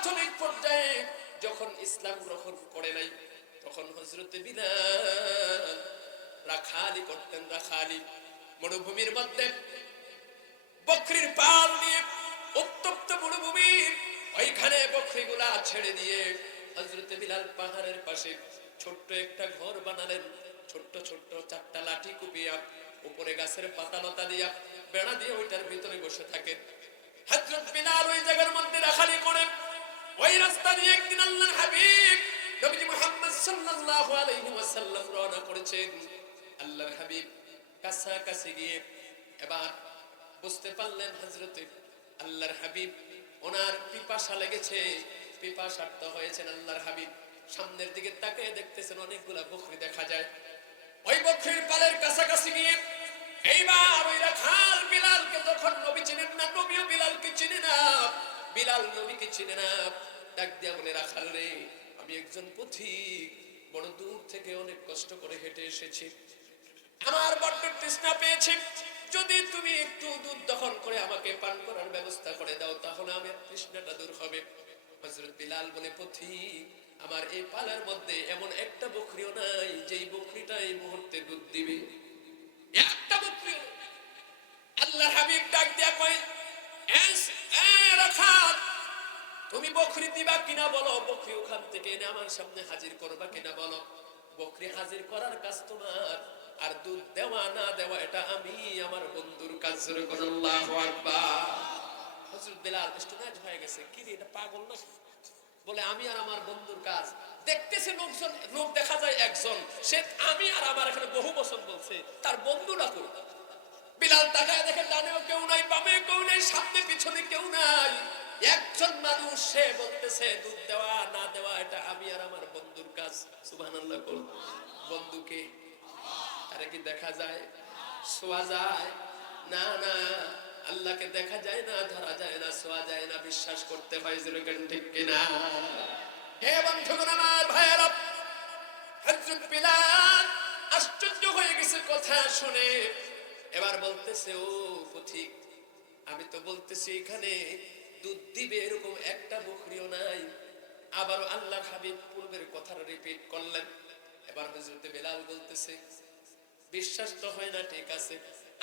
প্রাথমিক পর্যায়ে যখন ইসলাম গ্রহণ করে নাই তখন হযরত বিলাল রাখালি করতেন। রাখালি মরুভূমির মধ্যে বকরির পাল নিয়ে উত্তপ্ত মরুভূমির ওইখানে বকরিগুলা ছেড়ে দিয়ে হযরত বিলাল পাহাড়ের পাশে ছোট্ট একটা ঘর বানালেন। ছোট্ট ছোট্ট 4টা লাঠি কুপিয়া উপরে গাছের পাতা লতা দিয়া বেড়া দিয়ে ওইটার ভিতরে বসে থাকেন। হযরত বিলাল ওই জায়গার মধ্যে রাখালি করে ওই রাস্তা দিয়ে একদিন আল্লাহর হাবিব নবী মুহাম্মদ সাল্লাল্লাহু আলাইহি ওয়াসাল্লাম রওনা করেছেন। আল্লাহর হাবিব কাছাকাছি গিয়ে এবার বুঝতে পারলেন হযরতে আল্লাহর হাবিব ওনার পিপাসা লেগেছে, পিপাসার্ত হয়েছেন। আল্লাহর হাবিব সামনের দিকে তাকিয়ে দেখতেছেন অনেকগুলা বকরি দেখা যায়। ওই বকরির পালের কাছাকাছি গিয়ে এইবার ওই রাখাল বিলালকে তখন নবী চিনেন না, নবীও বিলালকে চিনে না, বিলাল নবীকে চিনে না। ডাক দিয়া বলে, রাখাল রে, আমি একজন পথিক, বড় দূর থেকে অনেক কষ্ট করে হেঁটে এসেছি, আমার বড্ড তৃষ্ণা পেয়েছে, যদি তুমি একটু দুধ দহন করে আমাকে পান করার ব্যবস্থা করে দাও তাহলে আমার তৃষ্ণাটা দূর হবে। হযরত বিলাল বলে, পথিক, আমার এই পালার মধ্যে এমন একটা বকরিও নাই যেই বকরিটা এই মুহূর্তে দুধ দিবে, একটা বকরিও। আল্লাহর হাবিব ডাক দিয়া কয়, রাখাল, তুমি বকরি দিবা কিনা বলো, বকরি ওখান থেকে এনে আমার সামনে হাজির করবা কিনা বলো। বকরি হাজির করার কাজ তোমার, আর দুধ দেওয়া না দেওয়া এটা আমি আমার বন্ধুর কাজ। আল্লাহু আকবার। হযরত বিলাল স্টুডেন্ট হয়ে গেছে, কি রে, এটা পাগল না? বলে, আমি আর আমার বন্ধুর কাজ। দেখতেছে লোকজন, লোক দেখা যায় একজন, সে আমি আর আমার এখানে বহু বছর বলছে, তার বন্ধু না কই। বিলাল তাকায় দেখে ডানেও কেউ নাই, বামেও কেউ নাই, সামনে পিছনে কেউ নাই, একজন মানুষ, সে বলতেছে দুধ দেওয়া না দেওয়া এটা আমি আর আমার বন্ধুর কাজ। সুবহানাল্লাহ। বন্ধুকে আরে কি দেখা যায়, ছোঁয়া যায়? না না, আল্লাহকে দেখা যায় না, ধরা যায় না, ছোঁয়া যায় না, বিশ্বাস করতে হয়। যেরকম ঠিক কিনা? হে বন্ধুগণ, আমার ভাইয়েরা, হযরত বিলাল আশ্চর্য হয়ে গেছে কথা শুনে। এবার বলতেছে, ও পথিক, আমি তো বলতেছি এখানে দুধ দিবে এরকম একটা বকরিও নাই। আবারও আল্লাহর হাবিব পূর্বের কথাটা রিপিট করলেন। এবার হযরত বিলাল বলতেছে, বিশ্বাস তো হয় না, ঠিক আছে,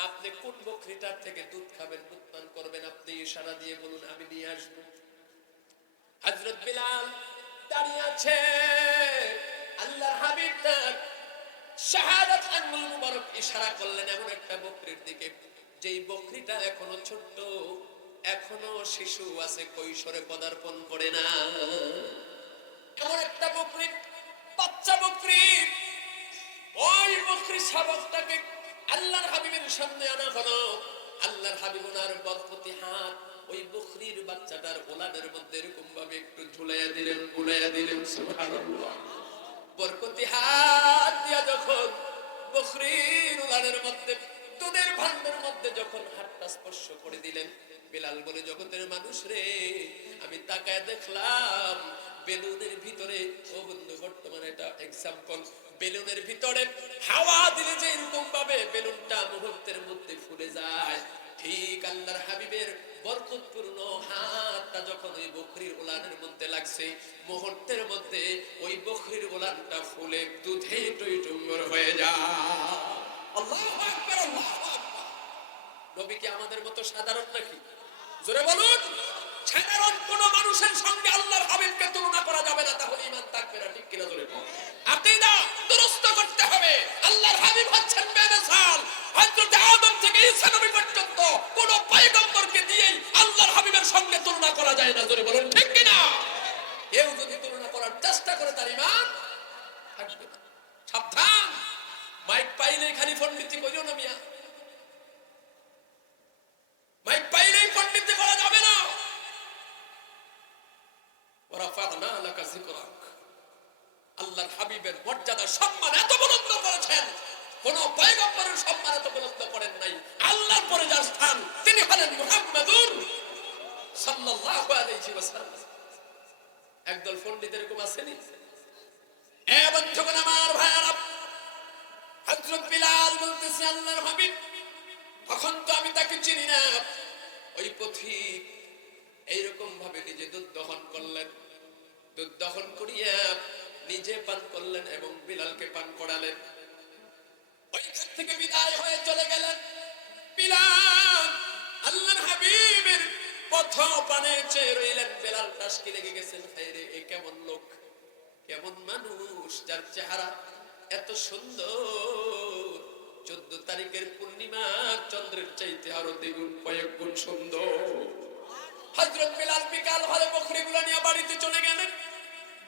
আপনি কোন বকরিটার থেকে দুধ খাবেন, দুধ পান করবেন, আপনি ইশারা দিয়ে বলুন, আমি নিয়ে আসবো। হযরত বিলাল দাঁড়িয়ে আছে, আল্লাহর হাবিব তার শাহাদাত আঙ্গুল মুবারক ইশারা করলেন এমন একটা বকরির দিকে, যেই বকরিটা এখনো ছোট্ট, এখনো শিশু আছে, কৈশোরে পদার্পণ করে না, এমন একটা বকরি, বাচ্চা বকরি। ওই বকরি শাবকটাকে আল্লাহর হাবিবের সামনে আনা হলো। আল্লাহর হাবিব ওনার বরকতি হাত ওই বকরির বাচ্চাটার ওলানের মধ্যে এরকম ভাবে একটু ঝুলাইয়া দিলেন, বুলাইয়া দিলেন। সুবহানাল্লাহ। বরকতি হাত দিয়া যখন বকরির ওলানের মধ্যে, দুধের ভান্ডারের মধ্যে যখন হাতটা স্পর্শ করে দিলেন, বিলাল বলে, জগতের মানুষ রে, আমি তাকায় দেখলাম বেলুনের ভিতরে, ও বন্ধু বর্তমানে এটা এক্সাম্পল, বেলুনের ভিতরে হাওয়া দিলে যে এরকম ভাবে বেলুনটা মুহূর্তের মধ্যে ফুলে যায়, ঠিক আল্লাহর হাবিবের বরকতপূর্ণ হাতটা যখন ওই বকরির ওলানের মধ্যে লাগছে, মুহূর্তের মধ্যে ওই বকরির ওলানটা ফুলে দুধে টইটুম্বর হয়ে যায়। আল্লাহু আকবার, আল্লাহু আকবার। নবী কি আমাদের মতো সাধারণ নাকি? জোরে বলুন। সাধারণ কোন মানুষের সঙ্গে আল্লাহর হাবিবকে তুলনা করা যাবে না, তাহলে ঈমান থাকবে না। ঠিক কিনা? জোরে বলুন। আকীদা দুরুস্ত করতে হবে। আল্লাহর হাবিব হচ্ছেন বেমিসাল। হযরত আদম থেকে ঈসা নবী পর্যন্ত কোন পয়গম্বরকে দিয়ে আল্লাহর হাবিবের সঙ্গে তুলনা করা যায় না। জোরে বলুন, ঠিক কিনা? কেউ যদি তুলনা করার চেষ্টা করে তার ঈমান থাকবে না। সাবধান, মাইক পাইলেই খালি পণ্ডিতি করিও না মিয়া। মাইক পাইলেই পণ্ডিতি করা যাবে না। ওয়ারাফা'না লাকা যিকরাক। আল্লাহর হাবিবের মর্যাদা সম্মান এত বুলন্দ করেছেন, কোন পয়গম্বরের সম্মান এত বুলন্দ করেন নাই। আল্লাহর পরে যার স্থান, তিনি হলেন মুহাম্মাদুর সাল্লাল্লাহু আলাইহি ওয়াসাল্লাম। একদল পণ্ডিত এরকম আসেনি? এ বন্ধুগণ, আমার ভাইয়েরা, হযরত বিলাল বলতেছে, আল্লাহর হাবিব, তখন তো আমি তাকে চিনি না। ওই পথিক এইরকম ভাবে নিজে দুধ দহন করলেন। নিজে পান করলেন এবং বিলালকে পান করালেন। ওইখান থেকে বিদায় হয়ে চলে গেলেন। বিলাল আল্লাহর হাবিবের পথ পানে চেয়ে রইলেন। বেলাল টাসকি লেগে গেছেন, হায়রে এ কেমন লোক, কেমন মানুষ যার চেহারা এত সুন্দর, 14 তারিখের পূর্ণিমা চন্দ্রের চাইতে আরো দ্বিগুণ কয়েক গুণ সুন্দর। হযরত বিলাল বিকাল হলে বকরিগুলো নিয়ে বাড়িতে চলে গেলেন।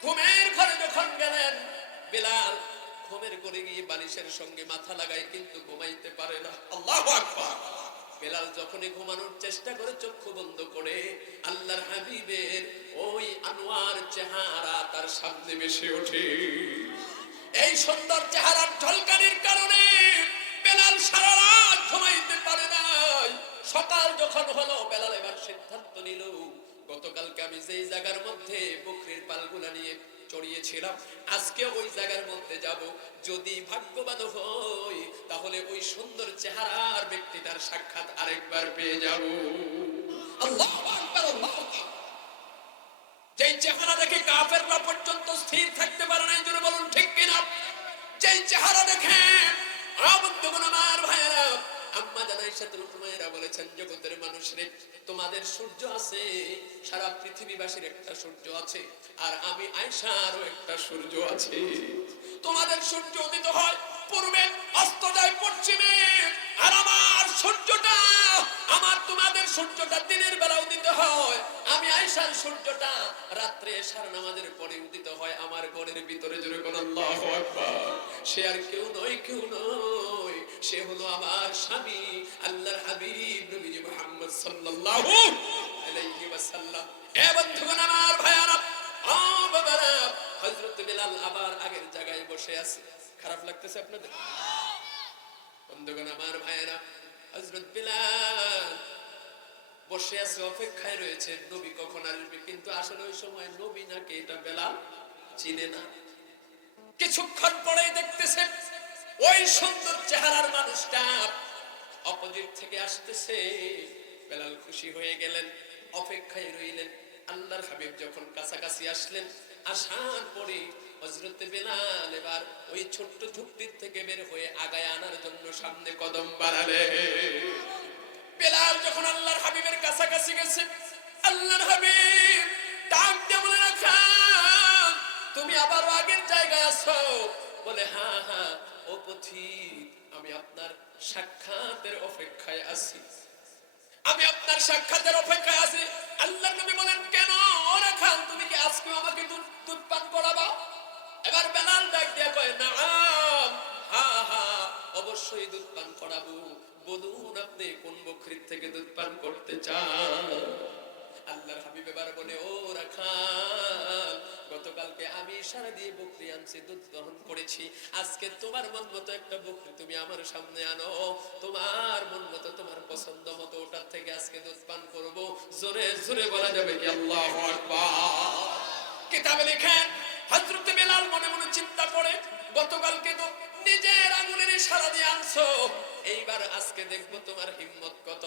ঘুমের ঘরে যখন গেলেন, বিলাল ঘুমের ঘরে গিয়ে বালিশের সঙ্গে মাথা লাগায় কিন্তু ঘুমাইতে পারে না। আল্লাহু আকবার। বেলাল যখনই ঘুমানোর চেষ্টা করে চক্ষু বন্ধ করে, আল্লাহর হাবিবের ওই আনোয়ার চেহারা তার সামনে ভেসে ওঠে। এই সুন্দর চেহারার ঝলকানির কারণে বেলাল সারা রাত ঘুমাইতে পারে নাই। সকাল যখন হলো, বেলাল এবার সিদ্ধান্ত নিল, গতকালকে আমি যেই জায়গার মধ্যে বকরির পালগুলা নিয়ে চড়িয়েছিলাম, আজকে ওই জায়গার মধ্যে যাব। যদি ভাগ্যবান হই তাহলে ওই সুন্দর চেহারার ব্যক্তিটার সাক্ষাৎ আরেকবার পেয়ে যাব। আল্লাহু আকবার, আল্লাহু আকবার। যেই চেহারা দেখে কাফেররা পর্যন্ত স্থির থাকতে পারে না, জোরে বলুন ঠিক কিনা? যেই চেহারা দেখে বন্ধুগণ আমার ভাইয়েরা, আম্মা জান আয়েশাতুল উম্মায়রা বলেছেন, জগতের মানুষরে তোমাদের সূর্য আছে, সারা পৃথিবীবাসীর একটা সূর্য আছে, আর আমি আয়েশারও একটা সূর্য আছে। তোমাদের সূর্য উদিত হয় পূর্বে, অস্ত যায় পশ্চিমে, আর আমার সূর্যটা, তোমাদের সূর্যটা দিনের বেলা উদিত হয়, আমি আয়েশার সূর্যটা রাত্রে এশার নামাজের পরে উদিত হয় আমার ঘরের ভিতরে। জোরে বলুন আল্লাহু আকবার। সে আর কেউ নয়, কেউ নয়, সে হলো আমার স্বামী আল্লাহর হাবিব নবীজি মুহাম্মদ সাল্লাল্লাহু আলাইহি ওয়াসাল্লাম। এ বন্ধুগণ আমার ভাইয়ারা, ও বাবারা, হযরত বিলাল আবার আগের জায়গায় বসে আছে। খারাপ লাগতেছে আপনাদের? বন্ধুগণ আমার ভাইয়ারা, হযরত বিলাল বসে আছে, অপেক্ষায় রয়েছে নবী কখন আসবে। কিন্তু আসলে ওই সময় নবী নাকি এটা বেলাল চিনে না। কিছুক্ষণ পরেই দেখতেছে ওই সুন্দর চেহারার মানুষটা অপোজিট থেকে আসতেছে। বেলাল খুশি হয়ে গেলেন, অপেক্ষায় রইলেন। আল্লাহর হাবিব যখন কাছাকাছি আসলেন, আসার পরে হযরত বেলাল এবার ওই ছোট্ট ঝুপড়ির থেকে বের হয়ে আগায় আনার জন্য সামনে কদম বাড়ালেন। বেলাল যখন আল্লাহর হাবিবের কাছাকাছি গেছে, আল্লাহর হাবিব ডাক দিয়ে বলে, রাখাল তুমি আবার আগের জায়গায় আছো? বলে, হ্যাঁ হ্যাঁ ও পথিক, আমি আপনার সাক্ষাতের অপেক্ষায় আছি, আমি আপনার সাক্ষাতের অপেক্ষায় আছি। আল্লাহর নবী বলেন, কেন ও রাখাল, তুমি কি আজকে আমাকে দুধ পান করাবা? এবার বেলাল ডাক দিয়ে কয়, নাম, হ্যাঁ হ্যাঁ অবশ্যই দুধ পান করাবো। বলুন আপনি কোন বকরির থেকে দুধ পান করতে চান? আল্লাহর হাবিব এবার বলে, ও রাখাল, গতকালকে আমি ইশারা দিয়ে বকরি আনছি, দুধ দহন করেছি, আজকে তোমার মন মতো একটা বকরি তুমি আমার সামনে আনো, তোমার মন মতো, তোমার পছন্দ মতো ওটার থেকে আজকে দুধ পান করবো। জোরে জোরে বলা যাবে কি আল্লাহু আকবার? কিতাবে লেখেন, হযরত বেলাল মনে মনে চিন্তা করে, গতকালকে তো নিজের আঙুলের ইশারা দিয়ে আনছো, এইবার আজকে দেখবো তোমার হিম্মত কত,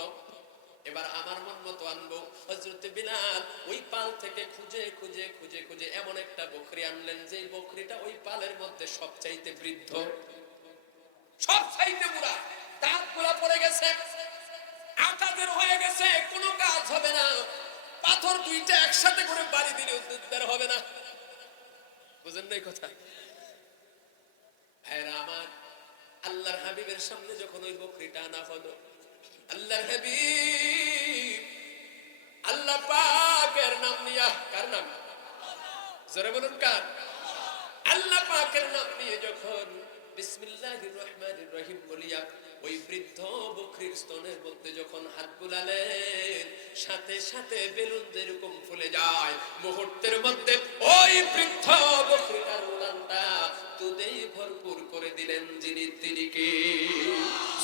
এবার আমার মন মতো আনবো। হযরত বিলাল ওই পাল থেকে খুঁজে খুঁজে খুঁজে খুঁজে এমন একটা বকরি আনলেন, যে বকরিটা ওই পালের মধ্যে সবচাইতে বৃদ্ধ, সবচাইতে বুড়া, দাঁতগুলা পড়ে গেছে, আকাদের হয়ে গেছে, কোনো কাজ হবে না, পাথর দুইটা একসাথে করে বাড়ি দিলে উদ্ধার হবে না। বুঝেন নাই কথা? ভাইরা আমার, আল্লাহর হাবিবের সামনে যখন ওই বকরিটা আনা হলো, আল্লাহর হাবিব আল্লাহ পাকের নাম নিয়া, কার নাম? জোরে বলুন কার? আল্লাহ পাকের নাম নিয়ে যখন বিসমিল্লাহির রহমানির রহিম বলিয়া ওই বৃদ্ধ বকরির স্তনের মধ্যে যখন হাত বুলালেন, সাথে সাথে বেলুন যেরকম ফুলে যায়, মুহূর্তের মধ্যে ওই বৃদ্ধ বকরিটার উলানটা দুধেই ভরপুর করে দিলেন। যিনি, তিনি কে?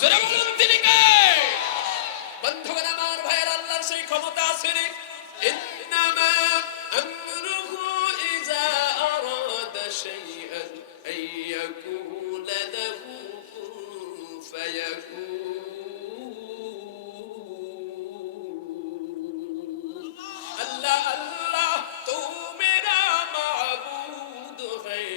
জোরে বলুন তিনি কে? বন্ধুগণ আমার ভাইয়ের, আল্লাহর সেই ক্ষমতা আছে রে। ইন্নামা আমরুহু ইযা আরাদা শাইআন আইয়াকুলা লাহু কুন ফায়াকুন। আল্লাহ আল্লাহ তু মেরা মাবুদ হ্যায়,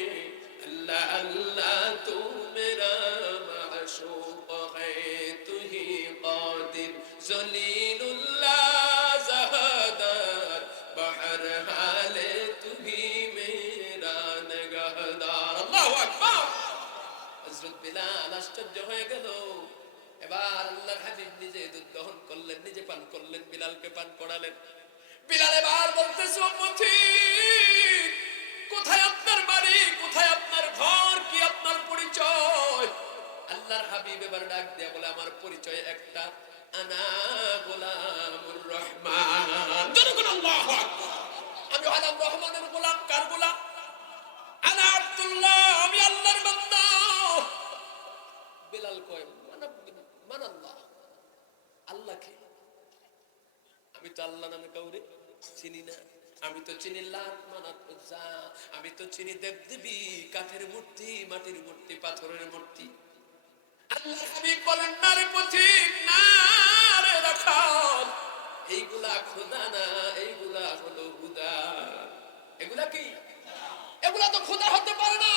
সহ্য হয়ে গেল। এবার আল্লাহর হাবিব নিজে দুধ দহন করলেন, নিজে পান করলেন, বিলালকে পান করালেন। বিলাল এবার বলতেছে, ও পথিক, কোথায় আপনার বাড়ি, কোথায় আপনার ঘর, কি আপনার পরিচয়? আল্লাহর হাবিব এবার ডাক দিয়া বলে, আমার পরিচয় একটা, আনা গোলামুর রহমান। জনগণ আল্লাহু আকবার। আমি হলাম রহমানের গোলাম। কার গোলাম? আনা আব্দুল্লাহ, আমি আল্লাহর বান্দা। বিলাল কয়, মান আল্লাহ, আল্লাহ কে? আমি তো আল্লাহ নামে কাউরে চিনি না। আমি তো চিনি লাত, মানাত, উজ্জা, আমি তো চিনি দেবদেবী, কাঠের মূর্তি, মাটির মূর্তি, পাথরের মূর্তি। আল্লাহর হাবিব বলেন, না রে পথিক, না রে রাখাল, এইগুলা খোদা না, এইগুলা হলো হুদা। এগুলা কি? এগুলা তো খোদা হতে পারে না।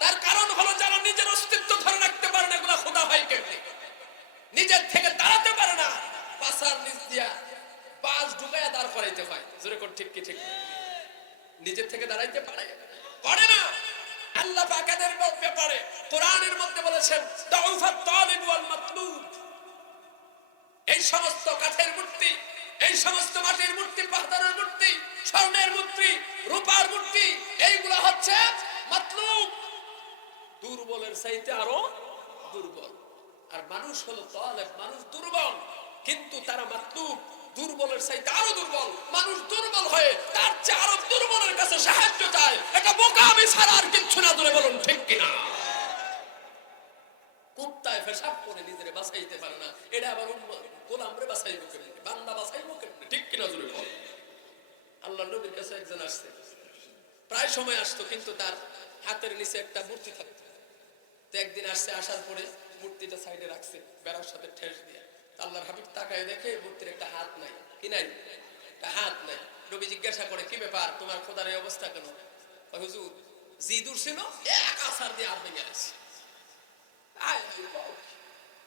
তার কারণ হলো যারা নিজের অস্তিত্ব ধরে রাখতে পারে না, এগুলা খোদা হয় কেমনে? নিজের থেকে দাঁড়াতে পারে না, পাছার নিচ দিয়া বাস ঢুকাইয়া দাঁড় করাইতে হয়। জোরে কর, ঠিক কি ঠিক? নিজের থেকে দাঁড়াইতে পারে পারে না। আল্লাহ পাক এদের ব্যাপারে কোরআনের মধ্যে বলেছেন, দাউফাত তালিব ওয়াল মাতলুব। এই সমস্ত কাঠের মূর্তি, এই সমস্ত মাটির মূর্তি, পাথরের মূর্তি, স্বর্ণের মূর্তি, রূপার মূর্তি, এইগুলা হচ্ছে মাতলুব, দুর্বলের চাইতে আরো দুর্বল। আর মানুষ হলো তালেব, মানুষ দুর্বল, কিন্তু তারা মাতলুব, দুর্বলের চাইতে আরো দুর্বল। মানুষ দুর্বল হয়ে তার চেয়ে আরো দুর্বলের কাছে সাহায্য চায়। এটা বোকামি ছাড়া আর কিচ্ছু না। ধরে বলুন ঠিক কিনা? কুত্তায় পেশাব করে নিজের বাঁচাইতে পারে না, এটা আবার গোলামরে বাঁচাইবো কেমনে, বান্দা বাঁচাইবো কেমনে? ঠিক কিনা? জোরে বল। আল্লাহর নবীর কাছে একজন আসছে, প্রায় সময় আসতো, কিন্তু তার হাতের নিচে একটা মূর্তি থাকতো। তো একদিন আসছে, আসার পরে মূর্তিটা সাইডে রাখছে, বেড়ার সাথে ঠেস দিয়ে। আল্লাহর হাবিব তাকায় দেখে মূর্তির একটা হাত নাই। কি নাই? একটা হাত নাই। নবী জিজ্ঞাসা করে, কি ব্যাপার, তোমার খোদার এই অবস্থা কেন? হুজুর, জিদুর ছিল, এক আছার দিয়ে হাত ভেঙে গেছে।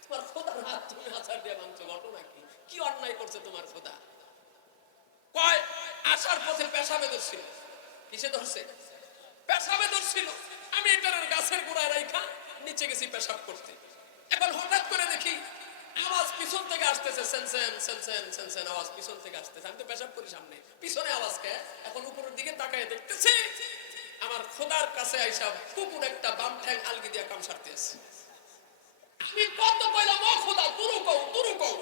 তোমার খোদার হাত তুমি আছার দিয়ে ভাঙছো, ঘটনা কি? কি অন্যায় করছে তোমার খোদা? কয়, আসার পথে পেশাবে ধরছিল। কিসে ধরছে? পেশাবে ধরছিল। আমি এটার গাছের গোড়ায় রাইখা নিচে গেছি পেশাব করতে। এখন হঠাৎ করে দেখি আওয়াজ পিছন থেকে আসতেছে, সেনসেন সেনসেন সেনসেন আওয়াজ পিছন থেকে আসতেছে। আমি তো পেশাব করি সামনে, পিছনে আওয়াজ কে? এখন উপরের দিকে তাকায় দেখতেছি আমার খোদার কাছে আইসা কুকুর একটা বাম ঠ্যাং আলগি দিয়া কাম সারতে আছে। আমি কত কইলাম, ও খোদা তুরু কও, তুরু কও,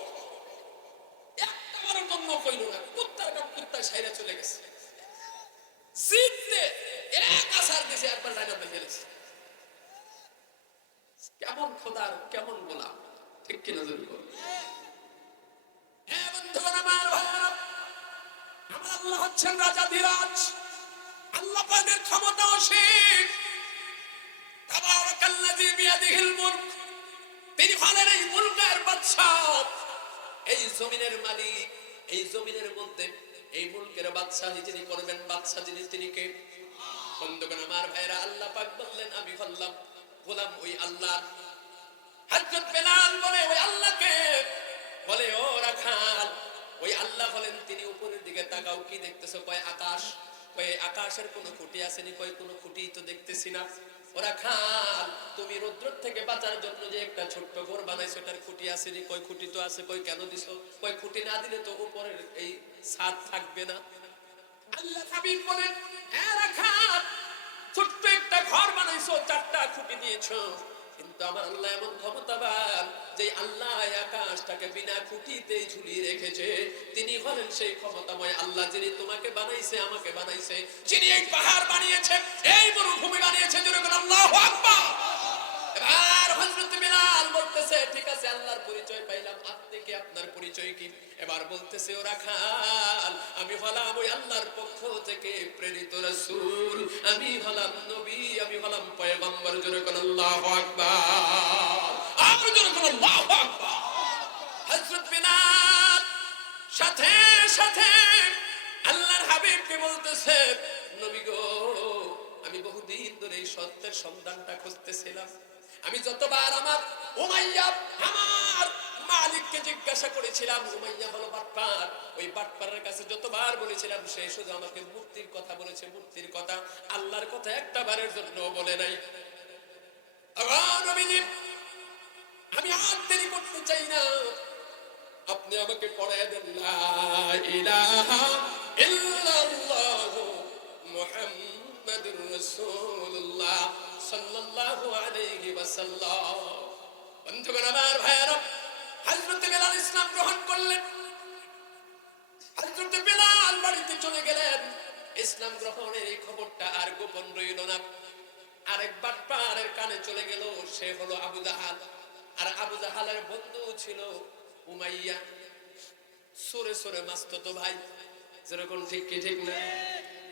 একটা বারের জন্য কইল না। কুত্তার কাম কুত্তায় সাইরা চলে গেছে। জিততে এক আসার দিছে, একবার ডাইনা ভেঙে গেছে। কেমন খোদার কেমন গোলাম, ঠিক কিনা? জোরে বল। হ্যাঁ বন্ধুগণ আমার, ভাইরা আমার, আল্লাহ হচ্ছেন রাজাধিরাজ। আল্লাহ পাকের ক্ষমতা অসীম। তাবারাকাল্লাযী বিয়াদিহিল মুলক, তিনি হলেন এই মুলকের বাদশা, এই জমিনের মালিক। এই জমিনের মধ্যে এই মুলকের বাদশাহী যিনি করবেন, বাদশা যিনি, তিনি কে? বন্ধুগণ আমার, ভাইরা আল্লাহ পাক বললেন, আমি হলাম গোলাম ওই আল্লাহ। হযরত বেলাল বলে, ওই আল্লাহকে বলে, ও রাখাল, ওই আল্লাহ বলেন তিনি। উপরের দিকে তাকাও, কি দেখতেছো? কয় আকাশ। কয় আকাশের কোনো খুঁটি আসেনি। কয় কোনো খুঁটি তো দেখতেছি না। ওরা খাল, তুমি রৌদ্র থেকে বাঁচার জন্য যে একটা ছোট্ট ঘর বানাইছো, এটার খুঁটি আসেনি। কয় খুঁটি তো আছে। কয় কেন দিছো? কয় খুঁটি না দিলে তো উপরের এই ছাদ থাকবে না। আল্লাহ হাবিব বলেন, হ্যাঁ রাখাল, ছোট্ট একটা ঘর বানাইছো, চারটা খুঁটি দিয়েছো, কিন্তু আমার আল্লাহ এমন ক্ষমতাবান যে আল্লাহ আকাশটাকে বিনা খুঁটিতেই ঝুলিয়ে রেখেছে। তিনি হলেন সেই ক্ষমতাময় আল্লাহ, যিনি তোমাকে বানাইছে, আমাকে বানাইছে, যিনি এই পাহাড় বানিয়েছে, এই মরুভূমি বানিয়েছে। যেরকম আল্লাহু আকবার। এবার হযরত বিলাল বলতেছে, ঠিক আছে আল্লাহর পরিচয় পাইলাম, আপনি কি, আপনার পরিচয় কি? এবার বলতেছে, ও রাখাল, আমি হলাম ওই আল্লাহর পক্ষ থেকে প্রেরিত রাসূল, আমি হলাম নবী, আমি হলাম পয়গম্বর। যেরকম আল্লাহু আকবার। আর যেরকম আল্লাহু আকবার। হযরত বিলাল সাথে সাথে আল্লাহর হাবিবকে বলতেছে, নবী গো, আমি বহুদিন ধরে এই সত্যের সন্ধানটা খুঁজতেছিলাম। আমি যতবার আমার উমাইয়া, আমার মালিককে জিজ্ঞাসা করেছিলাম, উমাইয়া হলো বাটপার, ওই বাটপারের কাছে যতবার বলেছিলাম, সে শুধু আমাকে মূর্তির কথা বলেছে, মূর্তির কথা, আল্লাহর কথা একটা বারের জন্য বলে নাই। নবীজি আমি আর দেরি করতে চাই না, আপনি আমাকে পড়ায় দেন লা ইলাহা ইল্লাল্লাহু মুহাম্মাদুর রাসূলুল্লাহ সাল্লাল্লাহু আলাইহি ওয়াসাল্লাম। বন্ধুগণ আমার ভাইয়েরা, হযরত বেলাল ইসলাম গ্রহণ করলেন। হযরত বেলাল বাড়িতে চলে গেলেন। ইসলাম গ্রহণের এই খবরটা আর গোপন রইল না। আরেক বাটপারের কানে চলে গেল, সে হলো আবু জাহাল। আর আবু জাহালের বন্ধু ছিল উমাইয়া, চোরে চোরে মাসতুতো ভাই। যেরকম ঠিক কি ঠিক না?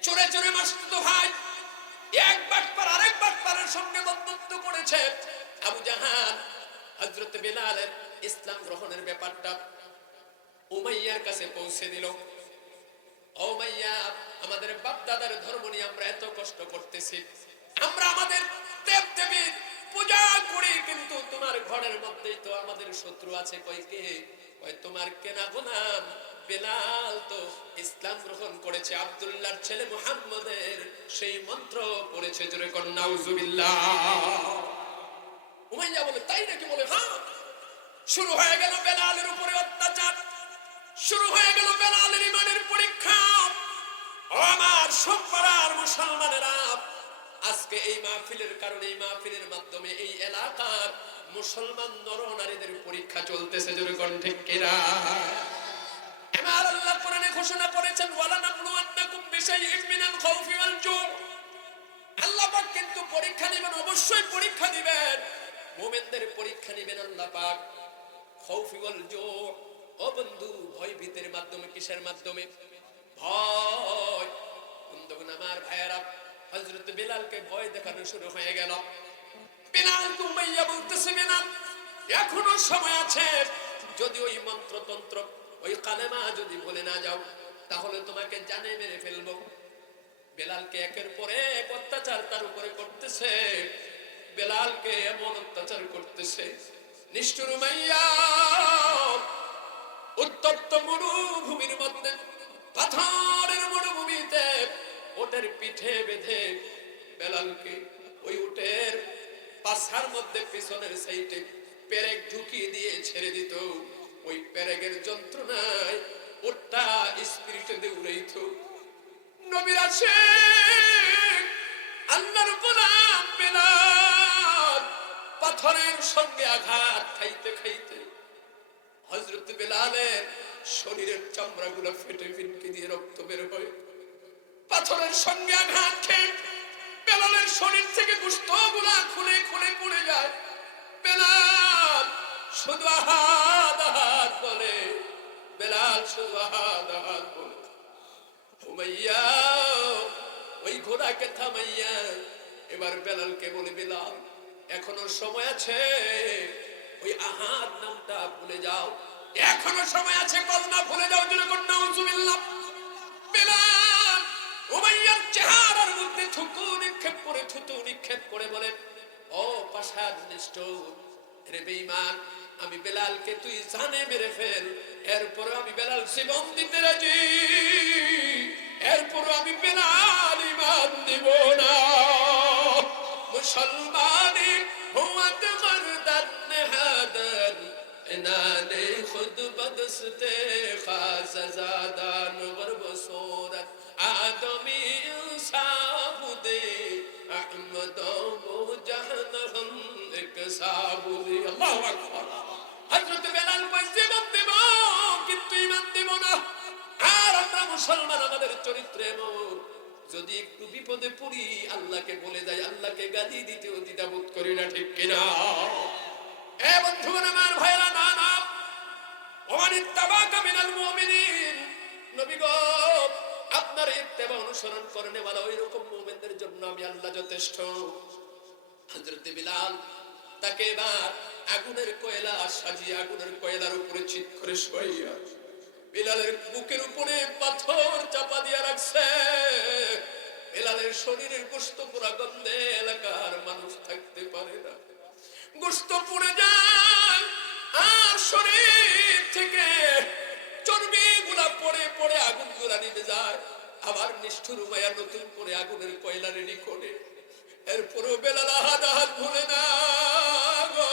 চোরে চোরে মাসতুতো ভাই। এক বাটপার আরেক বাটপারের সঙ্গে বন্ধুত্ব করেছে। আবু জাহাল হযরত বেলালের ইসলাম গ্রহণের ব্যাপারটা উমাইয়ার কাছে পৌঁছে দিল। ও উমাইয়া, আমাদের বাপ দাদার ধর্ম নিয়ে আমরা এত কষ্ট করতেছি, আমরা আমাদের দেব দেবীর পূজা করি, কিন্তু তোমার ঘরের মধ্যেই তো আমাদের শত্রু আছে। কই কে? কই তোমার কেনা গোলাম বেলাল তো ইসলাম গ্রহণ করেছে, আব্দুল্লাহর ছেলে মুহাম্মদের সেই মন্ত্র পড়েছে। জোরে কোন নাউজুবিল্লাহ। উমাইয়া বলে তাই নাকি? বলে হ্যাঁ। শুরু হয়ে গেল বেলালের উপরে অত্যাচার, শুরু হয়ে গেল বেলালের ঈমানের পরীক্ষা। ও আমার সবপাড়ার মুসলমানেরা, আজকে এই মাহফিলের কারণে, এই মাহফিলের মাধ্যমে এই এলাকার মুসলমান নর নারীদের পরীক্ষা চলতেছে। জোরে কোন ঠিক কিনা? আমার আল্লাহ কোরআনে ঘোষণা করেছেন, ওয়ালা নাবলুওয়ান্নাকুম বিশাইইম মিনাল খাউফি ওয়াল জু। আল্লাহ পাক কিন্তু পরীক্ষা নেবেন, অবশ্যই পরীক্ষা দিবেন। মুমিনদের পরীক্ষা নেবেন আল্লাহ পাক খাউফি ওয়াল জু। ও বন্ধু, ভয় ভীতির মাধ্যমে। কিসের মাধ্যমে? ভয়। বন্ধুগণ আমার ভাইয়েরা, হযরত বেলালকে ভয় দেখানো শুরু হয়ে গেল। বেলালকে উমাইয়া বলতেছে, বেলাল এখনো সময় আছে, যদি ওই মন্ত্রতন্ত্র, ওই কালেমা যদি বলে না যাও, তাহলে তোমাকে জানে মেরে ফেলবো। বেলালকে একের পরে এক অত্যাচার তার উপরে করতেছে। বেলালকে এমন অত্যাচার করতেছে, নিষ্ঠুর উমাইয়া উত্তপ্ত মরুভূমির মধ্যে, পাথরের মরুভূমিতে ওটের পিঠে বেঁধে বেলালকে ওই উটের পাছার মধ্যে পিছনের সাইডে পেরেক ঢুকিয়ে দিয়ে ছেড়ে দিত। ওই পেরেকের যন্ত্রণায় ওটা স্পিরিটে দিয়ে উড়াইত। নবীর আসে আল্লাহর গোলাম বেলাল পাথরের সঙ্গে আঘাত খাইতে খাইতে হযরত বেলালের শরীরের চামড়াগুলো ফেটে ফিনকে দিয়ে রক্ত বের হয়। পাথরের সঙ্গে আঘাত খেয়ে বেলালের শরীর থেকে গোশতগুলা খুলে খুলে পড়ে যায়। বেলাল শুধু আহাদ আহাদ বলে, বেলাল শুধু আহাদ আহাদ বলে। উমাইয়া ওই ঘোড়াকে থামাইয়া এবার বেলালকে বলে, বেলাল এখনো সময় আছে, ওই আহাদ নামটা ভুলে যাও, এখনো সময় আছে, কলমা ভুলে যাও। জোরে কোন নাউজুবিল্লাহ। বেলাল উমাইয়ার চেহারার মধ্যে থুতু নিক্ষেপ করে বলেন, ও পাষাণ নিষ্ঠুর, রে বেঈমান, আমি বেলালকে তুই জানে মেরে ফেল, এরপরে আমি বেলাল জীবন দিতে রাজি, এরপরে আমি বেলাল ঈমান দিব না। মুসলমানি হুয়াত মর্দান হাদান ইনানে খুদ বদস্তে খাস জাদান গরব সুরত আদমি সাবুদে আহমদ ও জাহান হম এক সাবুদে। আল্লাহু আকবার। হযরত বেলাল কই জীবন দেব কিন্তু ঈমান দেব না। আর আমরা মুসলমান, আমাদের চরিত্রে এমন, যদি একটু বিপদে পড়ি আল্লাহকে বলে যাই, আল্লাহকে গালি দিতেও দ্বিধাবোধ করি না। ঠিক কিনা? এ বন্ধুগণ আমার ভাইরা, না না, ওমান ইত্তাবাকা মিনাল মুমিনিন, নবী গো আপনার ইত্তেবা অনুসরণ করনে ওয়ালা ওই রকম মুমিনদের জন্য আমি আল্লাহ যথেষ্ট। হযরত বিলাল তাকে এবার আগুনের কয়লা সাজিয়ে আগুনের কয়লার উপরে চিৎ করে শোয়াইয়া বিলালের বুকের উপরে পাথর চাপা দিয়া রাখছে। বিলালের শরীরের গোশত পোড়া গন্ধে এলাকার মানুষ থাকতে পারে না, গোশত পুড়ে যায় আর শরীর থেকে চর্বি গুলা পড়ে পড়ে আগুন গুলা নিভে যায়। আবার নিষ্ঠুর উমাইয়া নতুন করে আগুনের কয়লা রেডি করে, এরপরও বেলাল হাত ভুলে না গো।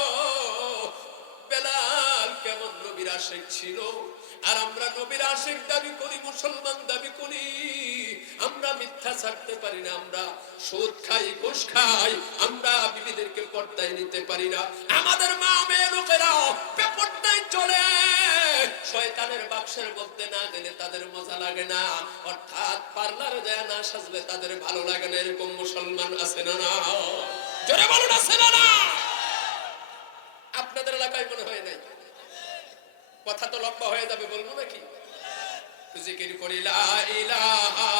আশিক ছিল, আর আমরা নবীর আশিক দাবি করি, মুসলমান দাবি করি। আমরা মিথ্যা ছাড়তে পারি না, আমরা সুদ খাই, ঘুষ খাই, আমরা বিবিদেরকে পর্দায় নিতে পারি না। আমাদের মা মেয়ে লোকেরা বেপর্দায় চলে, শয়তানের বাক্সের মধ্যে না গেলে তাদের মজা লাগে না, অর্থাৎ পার্লারে যায় না সাজলে তাদের ভালো লাগে না। এরকম মুসলমান আছে না? না, জোরে বলুন, আছে না? না, আপনাদের এলাকায় মনে হয় নাই। কথা তো লম্বা হয়ে যাবে, বলবো নাকি? জিকির করি লা ইলাহা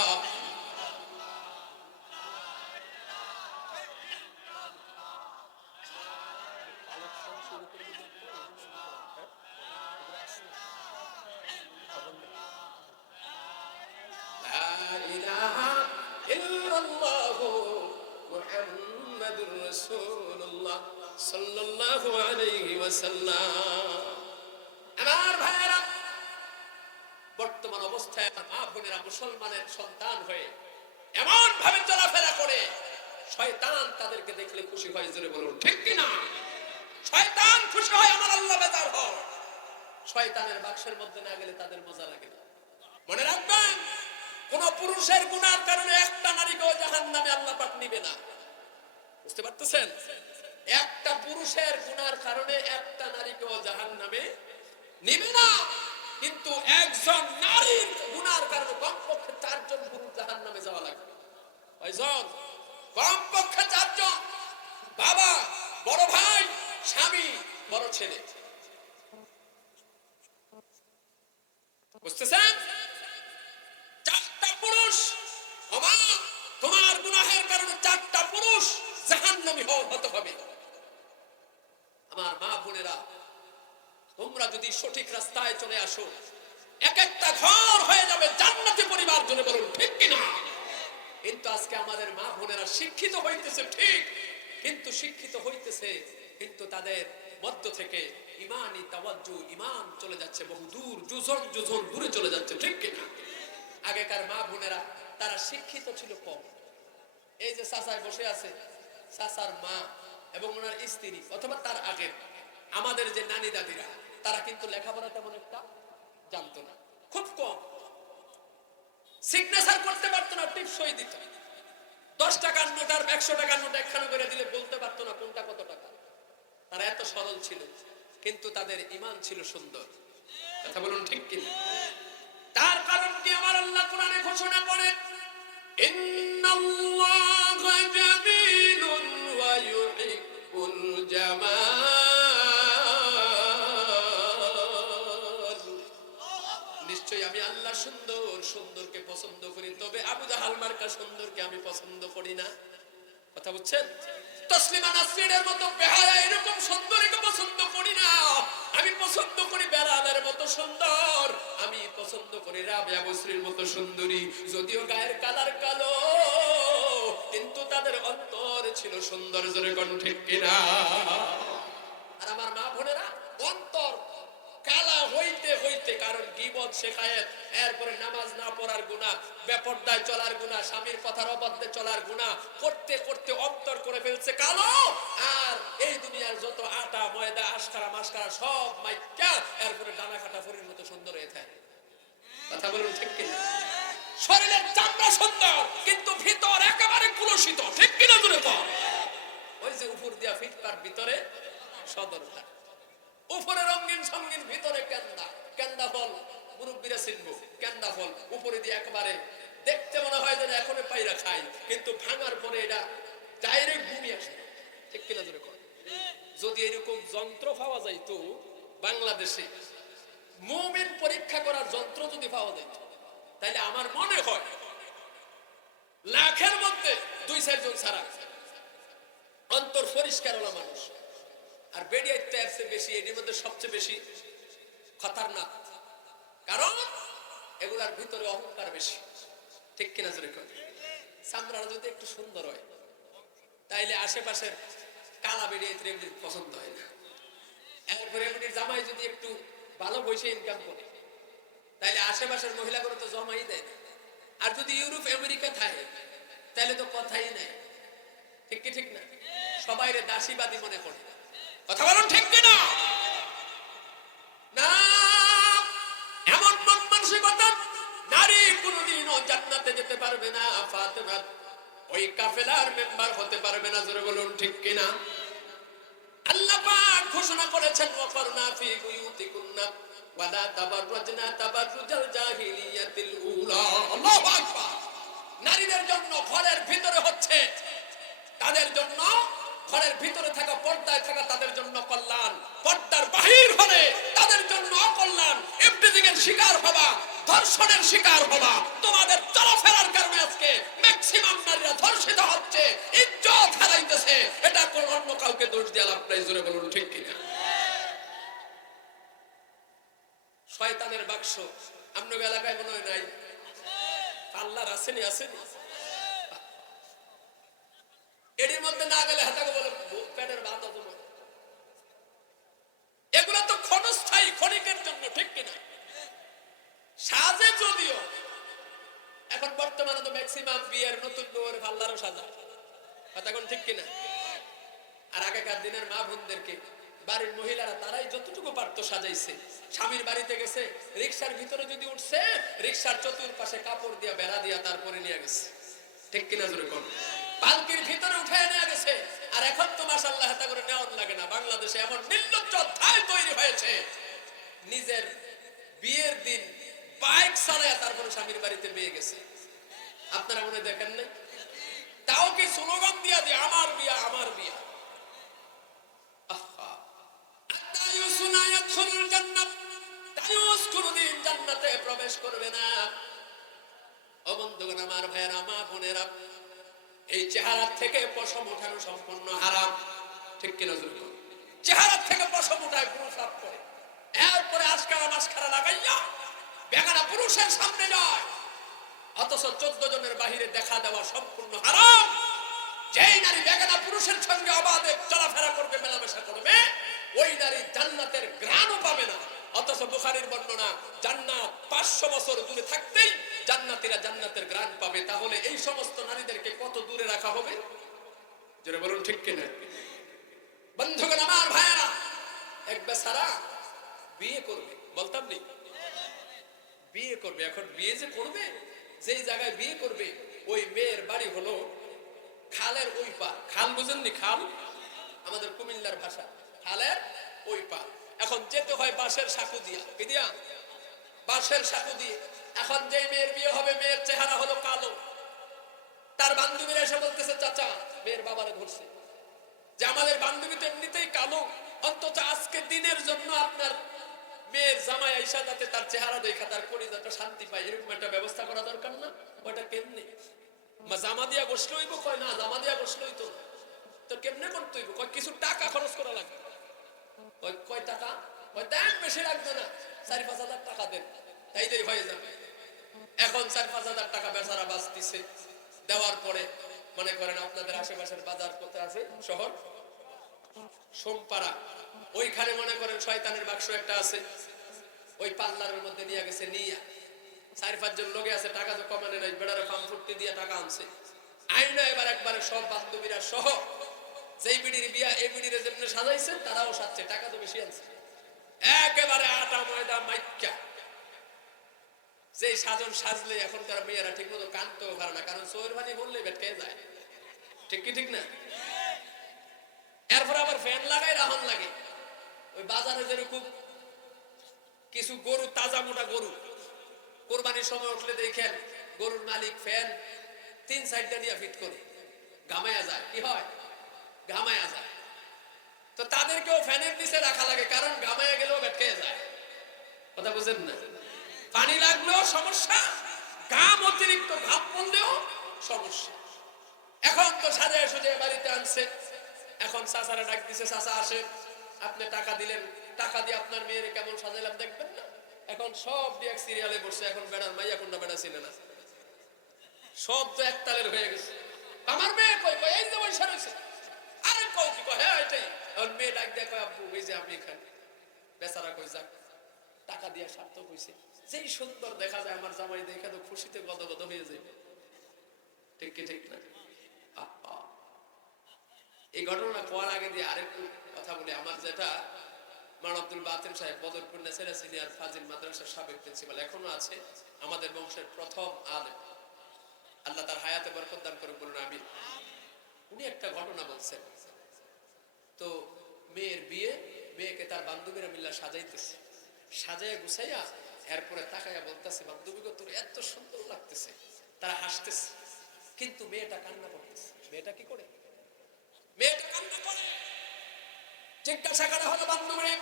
ইল্লাল্লাহু মুহাম্মাদুর রাসূলুল্লাহ সাল্লাল্লাহু আলাইহি ওয়াসাল্লাম। আমার ভাইরা, বর্তমান অবস্থায় মা বোনেরা মুসলমানের সন্তান হয়ে এমন ভাবে চলাফেরা করে, শয়তান তাদেরকে দেখলে খুশি হয়। জোরে বলুন ঠিক কিনা? শয়তান খুশি হয়, আমার আল্লাহ বেজার হয়। শয়তানের বাক্সের মধ্যে না গেলে তাদের মজা লাগে না। মনে রাখবেন, কোন পুরুষের গুনার কারণে একটা নারীকেও জাহান্নামে আল্লাহ পাক নিবে না। বুঝতে পারতেছেন? একটা পুরুষের গুনার কারণে একটা নারীকেও জাহান্নামে নিবে না, কিন্তু একজন নারীর গুনার কারণে কমপক্ষে 4 জন পুরুষ জাহান্নামে যাওয়া লাগবে। কয়জন? কমপক্ষে 4 জন। বাবা, বড় ভাই, স্বামী, বড় ছেলে। বুঝতেছেন? 4টা পুরুষ। তোমার গুনাহের কারণে 4টা পুরুষ জাহান্নামী হতে হবে। আমার মা বোনেরা, তোমরা যদি সঠিক রাস্তায় চলে আসো, এক একটা ঘর হয়ে যাবে জান্নাতি পরিবার। জন্য বলুন ঠিক কিনা? কিন্তু আজকে আমাদের মা বোনেরা শিক্ষিত হইতেছে ঠিক, কিন্তু শিক্ষিত হইতেছে, কিন্তু তাদের মধ্য থেকে ইমানি তাওয়াজ্জু, ইমান চলে যাচ্ছে বহু দূর, যোজন যোজন দূরে চলে যাচ্ছে। ঠিক কিনা? আগেকার মা বোনেরা তারা শিক্ষিত ছিল কম। এই যে চাচায় বসে আছে, চাচার মা এবং ওনার স্ত্রী অথবা তার আগের আমাদের যে নানি দাদিরা, তারা কিন্তু লেখাপড়া তেমন একটা জানতো না, খুব কম। সিগনেচার করতে পারতো না, টিপসই দিত। 10 টাকার নোট আর 100 টাকার নোট একখানা করে দিলে বলতে পারতো না কোনটা কত টাকা। তারা এত সরল ছিল, কিন্তু তাদের ঈমান ছিল সুন্দর। কথা বলুন ঠিক কিনা? তার কারণ কি? আমার আল্লাহ কোরআনে ঘোষণা করেন, ইন্নাল্লাহা জামিলুন ওয়া ইউহিব্বুল জামাল। নিশ্চয়ই আমি আল্লাহ সুন্দর, সুন্দরকে পছন্দ করি, তবে আবু জাহাল মার্কা সুন্দরকে আমি পছন্দ করি না। কথা বুঝছেন? তসলিমা নাসরিনের মতো বেহায়া এরকম সুন্দরীকে পছন্দ করি না। আমি পছন্দ করি বেলালের মতো সুন্দর, আমি পছন্দ করি রাবিয়া বসরির মতো সুন্দরী। যদিও গায়ের কালার কালো, কিন্তু তাদের অন্তর ছিল সুন্দর। জোরে কোন ঠিক কিনা? আর আমার মা বোনেরা অন্তর কালা হইতে হইতে, কারণ গীবত শেখায়েত, এরপরে নামাজ না পড়ার গুনাহ, বেপরদায় চলার গুনাহ, স্বামীর কথার অবাধ্যে চলার গুনাহ করতে করতে অন্তর করে ফেলছে কালো। আর এই দুনিয়ার যত আটা ময়দা আশকারা মাসকারা সব মাইকা এরপরে ডানা কাটা ফরির মতো সুন্দর হয়ে থাকে। কথা বলুন ঠিক কিনা? শরীরের চামড়া সুন্দর, কিন্তু ভিতর একেবারে কুলসিত। ঠিক কিনা? দূরে তো ওই যে উপর দিয়া ফিটকার, ভিতরে সদরটা। উপরে রঙিন সঙ্গিন, ভিতরে কেন্দা। কেন্দা ফল মুরব্বীরা চিনবো, কেন্দা ফল উপরে দিয়ে একেবারে দেখতে মনে হয় যেন এখনো পাইরা খাই, কিন্তু ভাঙার পরে এটা ডাইরেক্ট ভূমি আসে। ঠিক কিনা? জোরে কর। যদি এরকম যন্ত্র পাওয়া যাইতো বাংলাদেশে, মুমিন পরীক্ষা করার যন্ত্র যদি পাওয়া যাইত, তাহলে আমার মনে হয় লাখের মধ্যে 2-4 জন ছাড়া অন্তর পরিষ্কার হলো মানুষ। আর বেডিয়াইতে আছে বেশি, এটির মধ্যে সবচেয়ে বেশি খতরনাক, কারণ এগুলার ভিতরে অহংকার বেশি। ঠিক কিনা? জোরে কর। চামড়া যদি একটু সুন্দর হয়, তাইলে আশেপাশের কালা বেডিয়াইতে এমনি পছন্দ হয় না। এরপরে এমনি জামাই যদি একটু ভালো পয়সা ইনকাম করে, তাইলে আশেপাশের মহিলাগুলো তো জমাই দেয় না। আর যদি ইউরোপ আমেরিকা থাকে, তাহলে তো কথাই নাই। ঠিক কি ঠিক না? সবাই রে দাসীবাদী মনে করে। কথা বলুন ঠিক কিনা? না, মানসিকতা, নারী কোনোদিনও জান্নাতে যেতে পারবে না, ফাতেমা ওই কাফেলার মেম্বার হতে পারবে না। জোরে বলুন ঠিক কিনা? আল্লাহ পাক ঘোষণা করেছেন, ওয়াফারনা ফি বুয়ুতিকুন্না ওয়ালা তাবাররাজনা তাবাররুজাল জাহিলিয়াতিল উলা। আল্লাহু আকবার। নারীদের জন্য ঘরের ভিতরে হচ্ছে, তাদের জন্য ঘরের ভিতরে থাকা, পর্দায় থাকা তাদের জন্য কল্যাণ, পর্দার বাহির হলে তাদের জন্য অকল্যাণ। ইফতিজিং এর শিকার হবা, ধর্ষণের শিকার হবা। তোমাদের চলাফেরার কারণে আজকে ম্যাক্সিমাম নারীরা ধর্ষিত হচ্ছে, ইজ্জত হারাইতেছে। এটা কোন অন্য কাউকে দোষ দেয়া লাভ নাই। জোরে বলুন ঠিক কিনা? শয়তানের বাক্স আপনার এলাকায় মনে হয় নাই? আল্লাহর আসেনি? আসেনি? এর মধ্যে না গেলে হাতাকে বলে পেটের বাধা তোমার। এগুলো তো ক্ষণস্থায়ী, ক্ষণিকের জন্য, ঠিক কিনা? সাজে যদিও এখন বর্তমানে তো ম্যাক্সিমাম বিয়ের নতুন বউয়ের পাল্লারও সাজা, কথা কোন ঠিক কিনা? আর আগেকার দিনের মা বোনদেরকে বাড়ির মহিলারা তারাই যতটুকু পারতো সাজাইছে। স্বামীর বাড়িতে গেছে, রিক্সার ভিতরে যদি উঠছে, রিক্সার চতুর্পাশে কাপড় দিয়া বেড়া দিয়া তারপরে নিয়ে গেছে, ঠিক কিনা? জোরে কোন? পালকির ভিতরে উঠে নিয়ে গেছে। আর এখন তো মাশাআল্লাহ হাতা করে নেওয়ার লাগে না। বাংলাদেশে এমন নির্লজ্জ অধ্যায় তৈরি হয়েছে, নিজের বিয়ের দিন বাইক চালায় তারপরে স্বামীর বাড়িতে বিয়ে গেছে। আপনারা মনে দেখেন না? তাও কি স্লোগান দিয়া দিয়ে আমার বিয়া, আমার বিয়া। কোনদিন জান্নাতে প্রবেশ করবে না। ও বন্ধুগণ, আমার ভাইয়েরা, মা বোনেরা, এই চেহারা থেকে পশম ওঠানো সম্পূর্ণ হারাম, ঠিক কিনা? চেহারা থেকে পশম উঠায় পুরুষ লাভ করে, এরপরে আজকারা মাসখারা লাগাইয়া বেগানা পুরুষের সামনে যায়, অথচ 14 জনের বাহিরে দেখা দেওয়া সম্পূর্ণ হারাম। যেই নারী বেগানা পুরুষের সঙ্গে অবাধে চলাফেরা করবে, মেলামেশা করবে, ওই নারী জান্নাতের ঘ্রাণও পাবে না। অথচ বুখারীর বর্ণনা, জান্নাত 500 বছর দূরে থাকতেই জান্নাতীরা জান্নাতের ঘ্রাণ পাবে। তাহলে এই সমস্ত নারীদেরকে কত দূরে রাখা হবে? জোরে বলুন ঠিক কিনা? বন্ধুগণ, আমার ভাইয়েরা, এক বেচারা বিয়ে করবে, বলতাম নি বিয়ে করবে। এখন বিয়ে যে করবে, যেই জায়গায় বিয়ে করবে ওই মেয়ের বাড়ি হলো খালের ওই পার। খাল বুঝেননি? খাল আমাদের কুমিল্লার ভাষা, খালের ওই পার। এখন যেতে হয় বাঁশের সাঁকু দিয়া, কি দিয়া? বাঁশের সাঁকু দিয়ে। এখন যে মেয়ের বিয়ে হবে, মেয়ের চেহারা হলো কালো। তার বান্ধবীরা এসে বলতেছে, চাচা মেয়ের বাবারে ধরছে যে আমাদের বান্ধবী তো এমনিতেই কালো, অন্তত আজকে দিনের জন্য আপনার মেয়ের জামাই আইসা যাতে তার চেহারা দেখা তার কলিজাটা শান্তি পায়, এরকম একটা ব্যবস্থা করা দরকার না? ওটা কেমনে? জামা দিয়া বসলে হইব? কয় না, জামা দিয়া বসলেই তো তো কেমনে করতে হইব? কয় কিছু টাকা খরচ করা লাগবে। কয় টাকা? কয় দেন, বেশি লাগবে না, 4-5 হাজার টাকা দেন, তাইলেই হয়ে যাবে। এখন 4-5 হাজার টাকা বেচারা বাঁচতেছে। দেওয়ার পরে মনে করেন আপনাদের আশেপাশের বাজার কোথায় আছে? শহর সোমপাড়া, ওইখানে মনে করেন শয়তানের বাক্স একটা আছে, ওই পাল্লারের মধ্যে নিয়ে গেছে। নিয়া 4-5 জন লোকে আছে, টাকা তো কমানে নাই, বেড়ারে পাম ফুটতে দিয়ে টাকা আনছে। আইনা এবার একবারে সব বান্ধবীরা সহ, যেই বিড়ির বিয়া এই বিড়ির যেমনি সাজাইছে তারাও সাজছে, টাকা তো বেশি আনছে। একেবারে আটা ময়দা মাইকা যে সাজন সাজলে এখনকার মেয়েরা ঠিক মতো কানতেও পারে না, কারণ চোর ভানি বললে বেটকে যায়, ঠিক কি ঠিক না? এরপর আবার ফ্যান লাগাই রাহন লাগে। ওই বাজারে যেরকম কিছু গরু, তাজা মোটা গরু কোরবানির সময় উঠলে দেখেন গরুর মালিক ফ্যান 3 সাইডটা নিয়ে ফিট করে, ঘামায়া যায়। কি হয়? ঘামায়া যায়। তো তাদেরকেও ফ্যানের নিচে রাখা লাগে, কারণ ঘামায়া গেলেও বেটকে যায়। কথা বুঝেন না? পানি লাগলেও সমস্যা, ঘাম অতিরিক্ত ঘাম পড়লেও সমস্যা। এখন তো সাজায় সুজায় বাড়িতে আনছে। এখন চাচারা ডাক দিছে, চাচা আসে, আপনি টাকা দিলেন, টাকা দিয়ে আপনার মেয়েরে কেমন সাজাইলাম দেখবেন না? এখন সব দিয়ে এক সিরিয়ালে বসছে। এখন বেড়ার মাইয়া কোনটা বেড়া ছিল না, সব তো এক তালের হয়ে গেছে। আমার মেয়ে কই? কই এই যে বৈশা রয়েছে। আরে কই কি? কয় হ্যাঁ এটাই। এখন মেয়ে ডাক দিয়ে কয়, আব্বু এই যে আমি এখানে। বেচারা কই যাক, টাকা দিয়ে সার্থক হয়েছে। যেই সুন্দর দেখা যায় আমার জামাই, দেখা তো খুশিতে গদগদ হয়ে যাবে, ঠিক কি ঠিক না? এই ঘটনা কোয়ার আগে দিয়ে আরেকটু কথা বলি। আমার যেটা মাওলানা আব্দুল বাতিন সাহেব বদরপুর নেসেরা সিনিয়র ফাজিল মাদ্রাসার সাবেক প্রিন্সিপাল, এখনো আছে, আমাদের বংশের প্রথম আলেম, আল্লাহ তার হায়াতে বরকত দান করুন, বলুন আমিন। উনি একটা ঘটনা বলছেন, তো মেয়ের বিয়ে, মেয়েকে তার বান্ধবীরা মিল্লা সাজাইতেছে, সাজাইয়া গুছাইয়া এরপরে তাকাইয়া বলতেছে, বান্ধবীকে তোর এত সুন্দর লাগতেছে। তারা হাসতেছে, কিন্তু মেয়েটা কান্না করতেছে। মেয়েটা কি করে? মেয়েটা কান্না করে। জিজ্ঞাসা করা হলো, বান্ধবী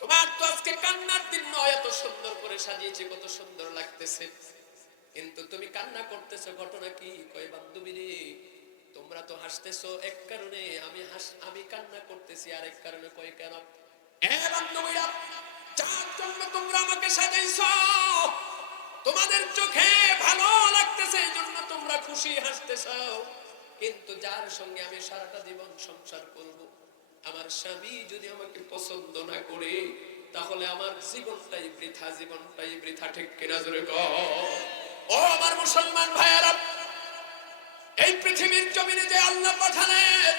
তোমার তো আজকে কান্নার দিন নয়, এত সুন্দর করে সাজিয়েছে, কত সুন্দর লাগতেছে, কিন্তু তুমি কান্না করতেছো, ঘটনা কি? কয় বান্ধবী রে, তোমরা তো হাসতেছো এক কারণে, আমি কান্না করতেছি আরেক কারণে। কয় কেন? বান্ধবীরা, যার জন্য তোমরা আমাকে সাজাইছো, তোমাদের চোখে ভালো লাগতেছে এই জন্য তোমরা খুশি হাসতেছো, কিন্তু যার সঙ্গে আমি সারাটা জীবন সংসার করব, আমার স্বামী যদি আমাকে পছন্দ না করে, তাহলে আমার জীবনটাই বৃথা, জীবনটাই বৃথা। ঠিক কিনা জোরে কও। ও আমার মুসলমান ভাইয়েরা, এই পৃথিবীর জমিনে যে আল্লাহ পাঠালেন,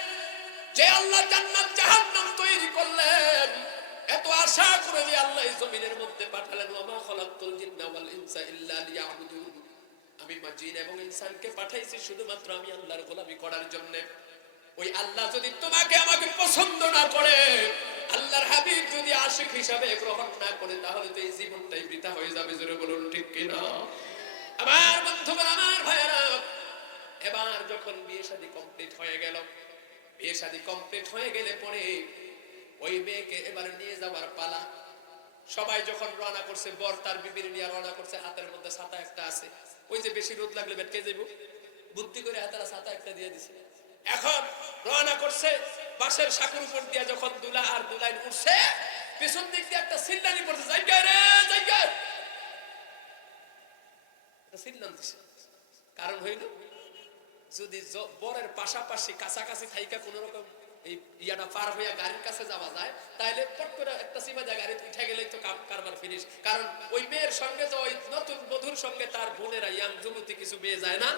যে আল্লাহ জান্নাত জাহান্নাম তৈরি করলেন, এত আশা করে যে আল্লাহ এই জমিনের মধ্যে পাঠালেন, ওমা খালাকতুল জিন্না ওয়াল ইনসা ইল্লা লিয়াবুদুন, আমি জিন এবং ইনসানকে পাঠাইছি শুধুমাত্র আমি আল্লাহর গোলামি করার জন্য। ওই আল্লাহ যদি তোমাকে আমাকে পছন্দ না করে, আল্লাহর হাবিব যদি আশিক হিসাবে গ্রহণ না করে, তাহলে তো এই জীবনটাই বৃথা হয়ে যাবে। জোরে বলুন ঠিক কিনা। আমার বন্ধুগণ, আমার ভাইয়েরা, এবার যখন বিয়ে শাদী কমপ্লিট হয়ে গেল, বিয়ে শাদী কমপ্লিট হয়ে গেলে পরে ওই মেয়েকে এবার নিয়ে যাওয়ার পালা। সবাই যখন রওনা করছে, বর তার বিবির নিয়ে রওনা করছে, হাতের মধ্যে ছাতা একটা আছে, ওই যে বেশি রোদ লাগলে বেটকে যাইব, বুদ্ধি করে হাতেরা ছাতা একটা দিয়ে দিছে। এখন রওনা করছে, বাসের সাঁকুর উপর দিয়ে যখন দুলা আর দুলাইন উঠছে, পিছন দিক দিয়ে একটা সিল্লানি পড়ছে, জায়গা রে জায়গা, একটা সিল্লান দিছে। কারণ হইল, যদি বরের পাশাপাশি কাছাকাছি থাইকা কোন রকম এই ইয়াটা পার হইয়া গাড়ির কাছে যাওয়া যায়, তাহলে পট করে একটা সীমা যায় গাড়ি উঠে গেলেই তো কারবার ফিনিশ। কারণ ওই মেয়ের সঙ্গে তো ওই নতুন বধুর সঙ্গে তার বোনেরা, ইয়াং যুবতী কিছু মেয়ে যায় না,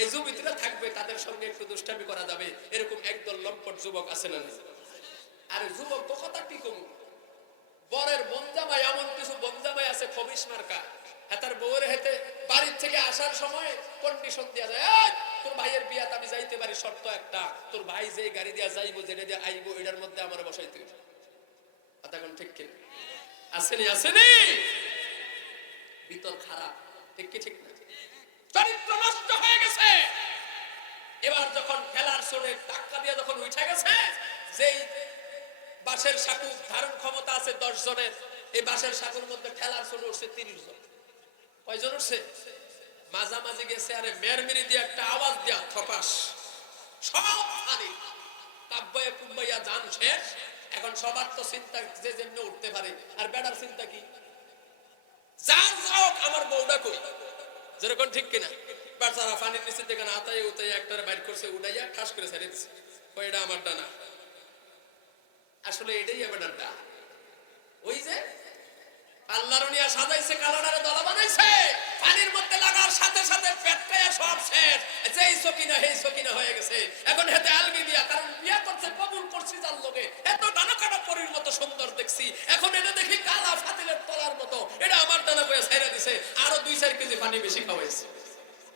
এই যুবতীরা থাকবে, তাদের সঙ্গে একটু দুষ্টামি করা যাবে, এরকম একদল লম্পট যুবক আছে না? আর যুবক তো কথা কি কম, বরের বনজামাই, এমন কিছু বনজামাই আছে খবিস মার্কা, হেতার বউয়ের হেতে বাড়ির থেকে আসার সময় কন্ডিশন দেয়া যায়, তোর ভাইয়ের বিয়াত আমি যাইতে পারি, শর্ত একটা, তোর ভাই যে গাড়ি দিয়া যাইবো, জেনে দিয়ে আইবো, এটার মধ্যে আমার বসাইতে হবে। এখন ঠিক কি আসেনি? আসেনি? ভিতর খারাপ, ঠিক কি ঠিক না? চরিত্র নষ্ট হয়ে গেছে। এবার যখন খেলার সোরে ধাক্কা দিয়ে যখন উঠে গেছে, যেই বাঁশের সাঁকু ধারণ ক্ষমতা আছে 10 জনের, এই বাঁশের সাঁকুর মধ্যে ঠেলার সোরে উঠছে 30 জন। কয়জন উঠছে? মাঝামাঝি গেছে, আরে মেরমেরি দিয়ে একটা আওয়াজ দিয়া থপাস, সব পানি কাব্বাইয়া কুব্বাইয়া জান শেষ। এখন সবার তো চিন্তা যে যেমনি উঠতে পারে, আর বেড়ার চিন্তা কি, যার যাও আমার বউটা কই, যেরকম ঠিক কিনা। বাচ্চারা পানির নিচে থেকে আতাই উতাই একটারে বাইর করছে, উড়াইয়া ঠাস করে ছেড়ে দিছে, কই এটা আমারটা না, আসলে এটাই বেটারটা। ওই যে আল্লাহর নিয়া সাজাইছে, কালারে দলা বানাইছে, পানির মধ্যে লাগার সাথে সাথে পেটকায়া সব শেষ, যেই সকিনা হেই সকিনা হয়ে গেছে। এখন হেতে আলগি দিয়া, কারণ বিয়া করছে, কবুল করছি যার লগে, এত ডানা কাটা পরীর মতো সুন্দর দেখছি, এখন এটা দেখি কালা ফাতিলের তলার মতো, এটা আমার ডানা বয়ে ছেড়ে দিছে, আরো 2-4 কেজি পানি বেশি খাওয়াইছে।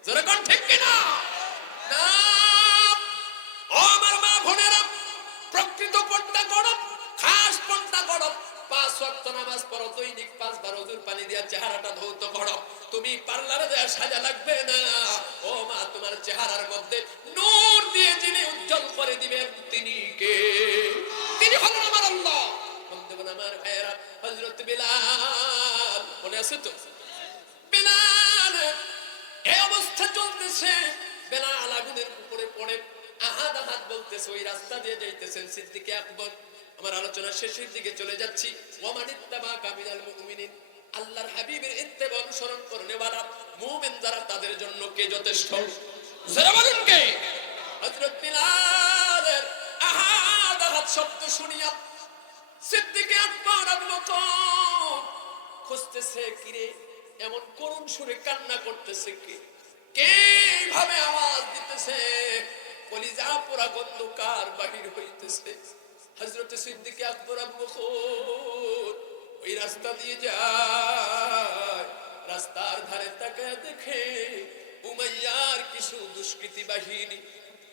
জোরে কোন ঠিক কিনা? না, ও আমার মা বোনেরা, প্রকৃত পর্দা করো, খাস পর্দা করো, 5 ওয়াক্ত নামাজ পড়ো, দৈনিক 5 বার ওযুর পানি দিয়া চেহারাটা ধৌত করো। তুমি পার্লারে দেয়া সাজা লাগবে না। ও মা, তোমার চেহারার মধ্যে নূর দিয়ে যিনি উজ্জ্বল করে দিবেন, তিনি কে? তিনি হলেন আমার আল্লাহ। বন্ধুগণ, আমার ভাইয়েরা, হযরত বিলাল, মনে আছে তো? বিলাল এই অবস্থা চলতেছে, বেলাল আগুনের উপরে পড়ে আহাদ আহাদ বলতেছে, ওই রাস্তা দিয়ে যাইতেছেন সিদ্দিক আকবর। আমার আলোচনা শেষের দিকে চলে যাচ্ছি। ওয়ামানিত্তাবা কামিনাল মুমিনিন, আল্লাহর হাবিবের ইত্তেবা অনুসরণ করনেওয়ালা মুমিন যারা, তাদের জন্য কে যথেষ্ট? যারা বলেন কে? হযরত বিলালের আহাদ আহাদ শব্দ শুনিয়া সিদ্দিক আকবর খুঁজতেছে, কিরে এমন করুণ সুরে কান্না করতেছে কে? কে এইভাবে আওয়াজ দিতেছে? কলিজা পুরা গন্ধকার বাহির হইতেছে। হযরত সিদ্দিক আকবর আবু বকর ওই রাস্তা দিয়ে যায়, রাস্তার ধারে তাকায় দেখে উমাইয়ার কিছু দুষ্কৃতী বাহিনী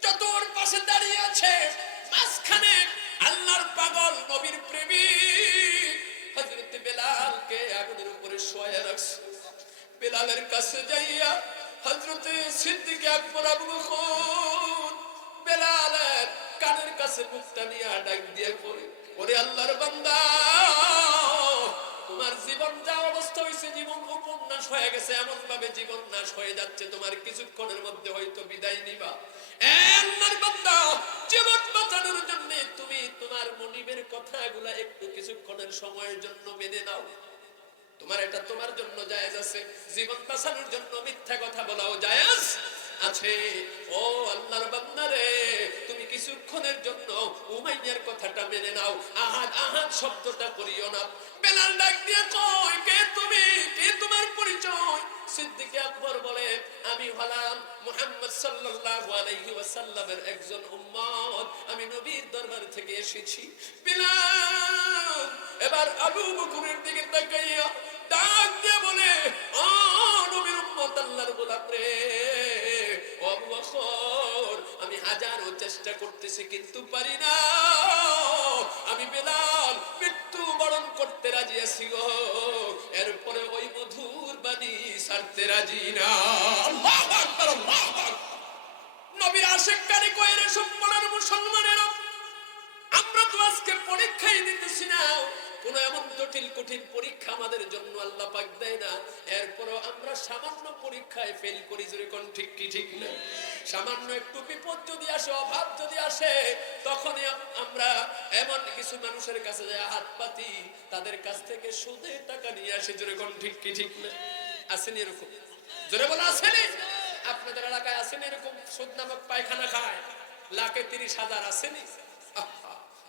চতুর পাশে দাঁড়িয়ে আছে। মাঝখানে আল্লাহর পাগল নবীর প্রেমিক হযরত বেলালকে আগুনের উপরে শোয়া রাখছে। বেলালের কাছে যাইয়া হযরত সিদ্দিক আকবর আবু বকর বেলালের কানের কাছে মুখটা নিয়ে ডাক দিয়ে পড়ে, ওরে আল্লাহর বান্দা, তোমার জীবন যা অবস্থা হয়েছে, জীবন উপন্যাস হয়ে গেছে, এমন ভাবে জীবন নাশ হয়ে যাচ্ছে, তোমার কিছুক্ষণের মধ্যে হয়তো বিদায় নিবা। আল্লাহর বান্দা, জীবন বাঁচানোর জন্য তুমি তোমার মনিবের কথাগুলা একটু কিছুক্ষণের সময়ের জন্য মেনে নাও। তোমার এটা তোমার জন্য জায়েজ আছে, জীবন বাঁচানোর জন্য মিথ্যা কথা বলাও জায়েজ আছে। ও আল্লাহর বান্দা রে, তুমি কিছুক্ষণের জন্য উমাইয়ার কথাটা মেনে নাও, আহাদ আহাদ শব্দটা করিও না। বেলাল ডাক দিয়ে কয়, কে তুমি, কে তোমার পরিচয়? সিদ্দিক আকবর বলে, আমি হলাম মুহাম্মদ সাল্লাল্লাহু আলাইহি ওয়াসাল্লামের একজন উম্মত, আমি নবীর দরবার থেকে এসেছি। বেলাল এবার আবু বকরের দিকে তাকাইয়া ডাক দিয়ে বলে, ও নবীর উম্মত, আল্লাহর গোলাম রে, ও আবু বকর, আমি হাজারো চেষ্টা করতেছি কিন্তু পারি না। আমি বেলাল মৃত্যু বরণ করতে রাজি আছি গো, এরপরে ওই মধুর বাণী ছাড়তে রাজি না। আল্লাহু আকবার, আল্লাহু আকবার। নবীর আশিককারী কইরে সম্মানের মুসলমানেরা, আমরা তো আজকে পরীক্ষাই দিতেছি না, কোন এমন জটিল কঠিন পরীক্ষা আমাদের জন্য আল্লাহ পাক দেয় না, এরপরও আমরা সামান্য পরীক্ষায় ফেল করি। জোরে কোন ঠিক কি ঠিক না? সামান্য একটু বিপদ যদি আসে, অভাব যদি আসে, তখনই আমরা এমন কিছু মানুষের কাছে যায় হাত পাতি, তাদের কাছ থেকে সুদে টাকা নিয়ে আসে। জোরে কোন ঠিক কি ঠিক না? আসেনি এরকম? জোরে বলা আসেনি? আপনাদের এলাকায় আসেনি এরকম সুদ নামক পায়খানা খায়, লাখে 30,000 আসেনি?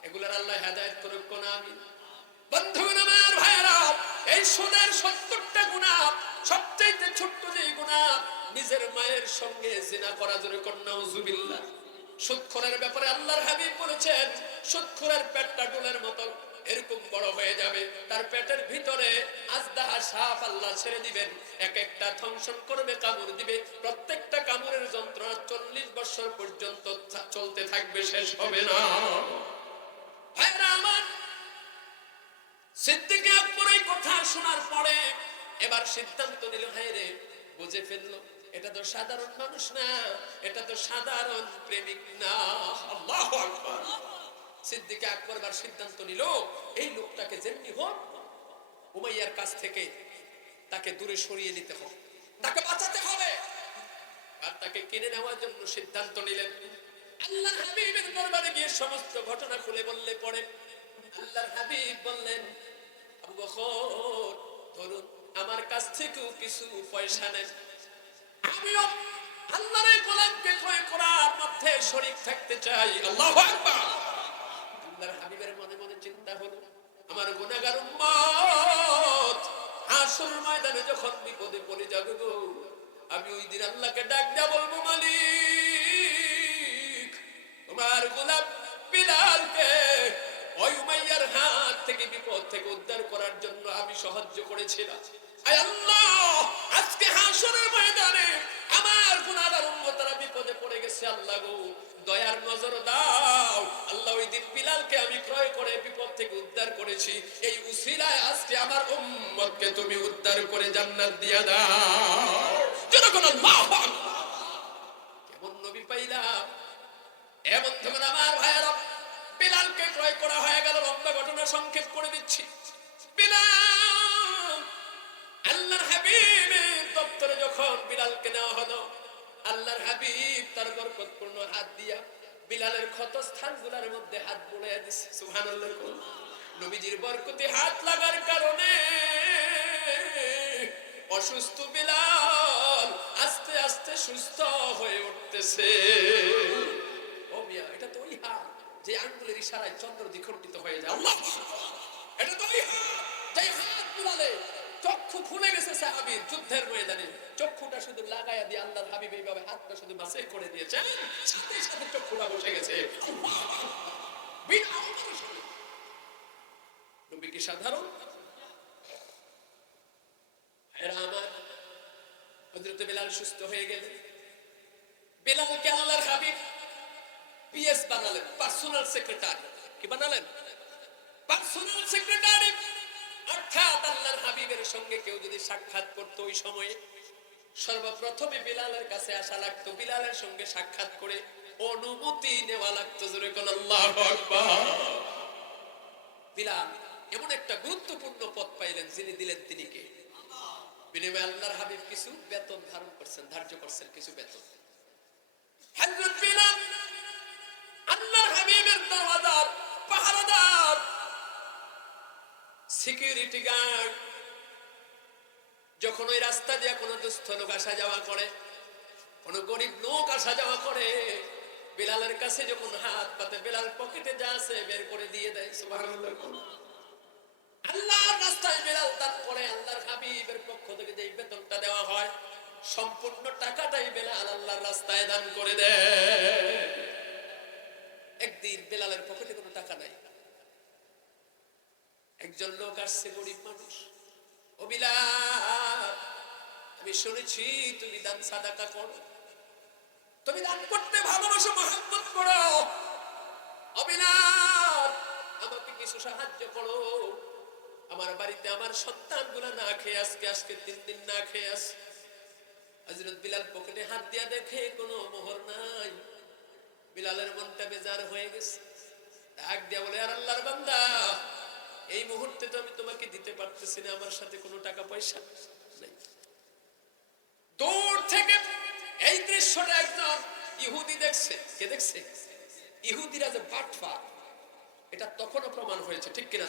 এগুলার আল্লাহ হেদায়েত করুক কোন আমিন। বন্ধুগণ আমার, ভাইরা, এই সুদের 70টা গুনাহ, সবচেয়ে ছোট্ট যে গুনাহ নিজের মায়ের সঙ্গে জিনা করা। জোরে কোন নাউজুবিল্লাহ। সুদখোরের ব্যাপারে আল্লাহর হাবিব বলেছেন, সুদখোরের পেটটা ডোলের মতো এরকম বড় হয়ে যাবে, তার পেটের ভিতরে আজদাহা সাপ আল্লাহ ছেড়ে দিবেন, এক একটা ধ্বংসন করবে, কামড় দিবে, প্রত্যেকটা কামড়ের যন্ত্রণা 40 বছর পর্যন্ত চলতে থাকবে, শেষ হবে না। ভাইরা আমার, সিদ্দিক আকবর এই কথা শোনার পরে এবার সিদ্ধান্ত নিল, হায়রে, বুঝে ফেললো, এটা তো সাধারণ মানুষ না, এটা তো সাধারণ প্রেমিক না। আল্লাহু আকবার। সিদ্দিক আকবর এবার সিদ্ধান্ত নিল, এই লোকটাকে যেমনি হোক উমাইয়ার কাছ থেকে তাকে দূরে সরিয়ে নিতে হবে, তাকে বাঁচাতে হবে। আর তাকে কিনে নেওয়ার জন্য সিদ্ধান্ত নিলেন। আল্লাহর হাবিবের দরবারে গিয়ে সমস্ত ঘটনা খুলে বললে পড়ে আল্লাহর হাবিব বললেন, আবু বকর, ধরুন আমার কাছ থেকেও কিছু পয়সা নেন, আমিও আল্লাহর গোলামকে ক্রয় করার মধ্যে শরীক থাকতে চাই। আল্লাহু আকবার। আল্লাহর হাবিবের মনে মনে চিন্তা হলো, আমার গুনাহগার উম্মত হাসর ময়দানে যখন বিপদে পড়ে যাবে গো, আমি ওই দিন আল্লাহকে ডাক দেয়া বলবো, মালিক, তোমার গোলাম বিলালকে ওই উমাইয়ার হাত থেকে, বিপদ থেকে উদ্ধার করার জন্য আমি সাহায্য করেছিলাম। আয় আল্লাহ, আজকে হাসরের ময়দানে আমার গুনাহগার উম্মতরা বিপদে পড়ে গেছে, আল্লাহ গো, দয়ার নজর দাও। আল্লাহ, ওই দিন বিলালকে আমি ক্রয় করে বিপদ থেকে উদ্ধার করেছি, এই উসিলায় আজকে আমার উম্মতকে তুমি উদ্ধার করে জান্নাত দিয়া দাও। যখন আল্লাহু আকবার। কেমন নবী পাইলাম! এমন যখন আমার ভাইয়েরা, বিলালকে ক্রয় করা হয়ে গেল। লম্বা ঘটনা সংক্ষেপ করে দিচ্ছি। বিলাল, আল্লাহর হাবিবের দপ্তরে যখন বিলালকে নেওয়া হলো, আল্লাহর হাবিব তার বরকতপূর্ণ হাত দিয়া বিলালের ক্ষত স্থানগুলোর মধ্যে হাত বুলাইয়া দিছে। সুবহানাল্লাহ। নবীজির বরকতে হাত লাগার কারণে অসুস্থ বিলাল আস্তে আস্তে সুস্থ হয়ে উঠতেছে। ও মিয়া, এটা তো ওই হাত যে আঙ্গুলের ইশারায় চন্দ্র দ্বিখণ্ডিত হয়ে যায়। আল্লাহ, এটা তো ওই হাত যে হাত বুলালে চক্ষু খুলে গেছে সাহাবীর যুদ্ধের ময়দানে। চক্ষুটা শুধু লাগায়া দিয়ে আল্লাহর হাবিব এইভাবে হাতটা শুধু মাসে করে দিয়েছেন, সাথে সাথে চক্ষুটা বসে গেছে। বিনা অনুশোচনা। নবী কি সাধারণ? এরা আমার হযরত বেলাল সুস্থ হয়ে গেলেন। বেলালকে আল্লাহর হাবিব পিএস বানালেন, পার্সোনাল সেক্রেটারি। কি বানালেন? Personal secretary. অর্থাৎ আল্লাহর হাবিবের সঙ্গে কেউ যদি সাক্ষাৎ করতো ওই সময়ে সর্বপ্রথমে বিলালের কাছে আসা লাগতো, বিলালের সঙ্গে সাক্ষাৎ করে অনুমতি নেওয়া লাগতো। জোরে কোন আল্লাহু আকবার। বিলাল এমন একটা গুরুত্বপূর্ণ পদ পাইলেন, যিনি দিলেন তিনি কে? বিনিময়ে আল্লাহর হাবিব কিছু বেতন ধারণ করছেন, ধার্য করছেন কিছু বেতন। হযরত বিলাল আল্লাহর হাবিবের দরওয়াজার পাহারাদার, সিকিউরিটি গার্ড। যখন ওই রাস্তা দিয়ে কোনো দুস্থ লোক আসা যাওয়া করে, কোনো গরিব লোক আসা যাওয়া করে, বিলালের কাছে যখন হাত পাতে, বিলাল পকেটে যা আছে বের করে দিয়ে দেয়। সুবহানাল্লাহ। আল্লাহর রাস্তায় বিলাল দান করে, আল্লাহর হাবিবের পক্ষ থেকে যে বেতনটা দেওয়া হয় সম্পূর্ণ টাকাটাই বিলাল আল্লাহর রাস্তায় দান করে দেয়। একদিন বিলালের পকেটে কোনো টাকা নাই, একজন লোক আসছে, গরিব মানুষ। ও বিলাল, আমি শুনেছি তুমি দান সাদাকা করো, তুমি দান করতে ভালোবাসো, মহব্বত করো। ও বিলাল, আমাকে কিছু সাহায্য করো। আমার বাড়িতে আমার সন্তানগুলো না খেয়ে আজকে 3 দিন না খেয়ে আছে। হযরত বিলাল পকেটে হাত দিয়া দেখে কোনো মোহর নাই। বিলালের মনটা বেজার হয়ে গেছে। ডাক দিয়া বলে, আর আল্লাহর বান্দা, এই মুহূর্তে তো আমি তোমাকে দিতে পারতেছি না, আমার সাথে কোনো টাকা পয়সা নেই। দূর থেকে এই দৃশ্যটা একজন ইহুদি দেখছে। কে দেখছে? ইহুদিরা যে বাটপার, এটা তখনও প্রমাণ হয়েছে, ঠিক কিনা?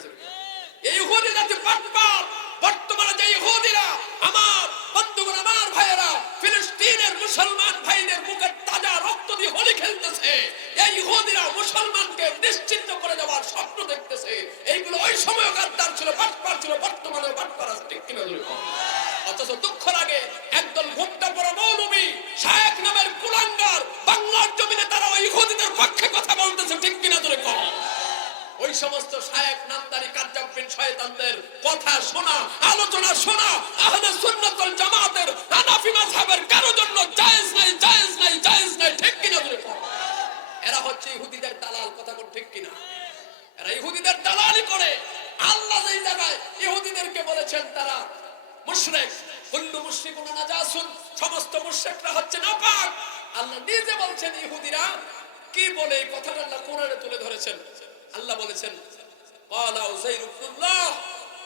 এই ইহুদিরা যে বাটপার, বর্তমানে যে ইহুদিরা আমার বন্ধুগণ, আমার ভাইয়েরা ফিলিস্তিনের মুসলমান ভাইদের মুখে তাজা রক্ত দিয়ে হোলি খেলতেছে, এই ইহুদিরা মুসলমানকে নিশ্চিন্ত করে দেওয়ার স্বপ্ন দেখতেছে। এইগুলো ওই সময় গাদ্দার ছিল, বাটপার ছিল, বর্তমানে বাটপার আছে, ঠিক কিনা? অথচ দুঃখ লাগে, একদল ঘুমটা পড়া মৌলবী শায়েখ নামের কুলাঙ্গার বাংলার জমিনে তারা ওই ইহুদিদের পক্ষে কথা বলতেছে, ঠিক কিনা? ধরে কম ওই সমস্ত শায়েখ নামদারি কাজ্জাবিন শয়তানদের কথা শোনা, আলোচনা শোনা আহলে সুন্নাত ওয়াল জামাতের হানাফি মাযহাবের কারো জন্য জায়েজ নাই, জায়েজ নাই, জায়েজ নাই, ঠিক কিনা? ধরে কম এরা হচ্ছে ইহুদিদের দালাল। কথা কোন ঠিক কিনা? এরা ইহুদিদের দালালি করে। আল্লাহ যেই জায়গায় ইহুদিদেরকে বলেছেন তারা মুশরিক, কুল্লু মুশরিকুন নাজাসুন, সমস্ত মুশরিকরা হচ্ছে নাপাক, আল্লাহ নিজে বলছেন ইহুদিরা কি বলে, এই কথাটা আল্লাহ কোরআনে তুলে ধরেছেন। আল্লাহ বলেছেন ক্বালা উযাইর ইবনুল্লাহ,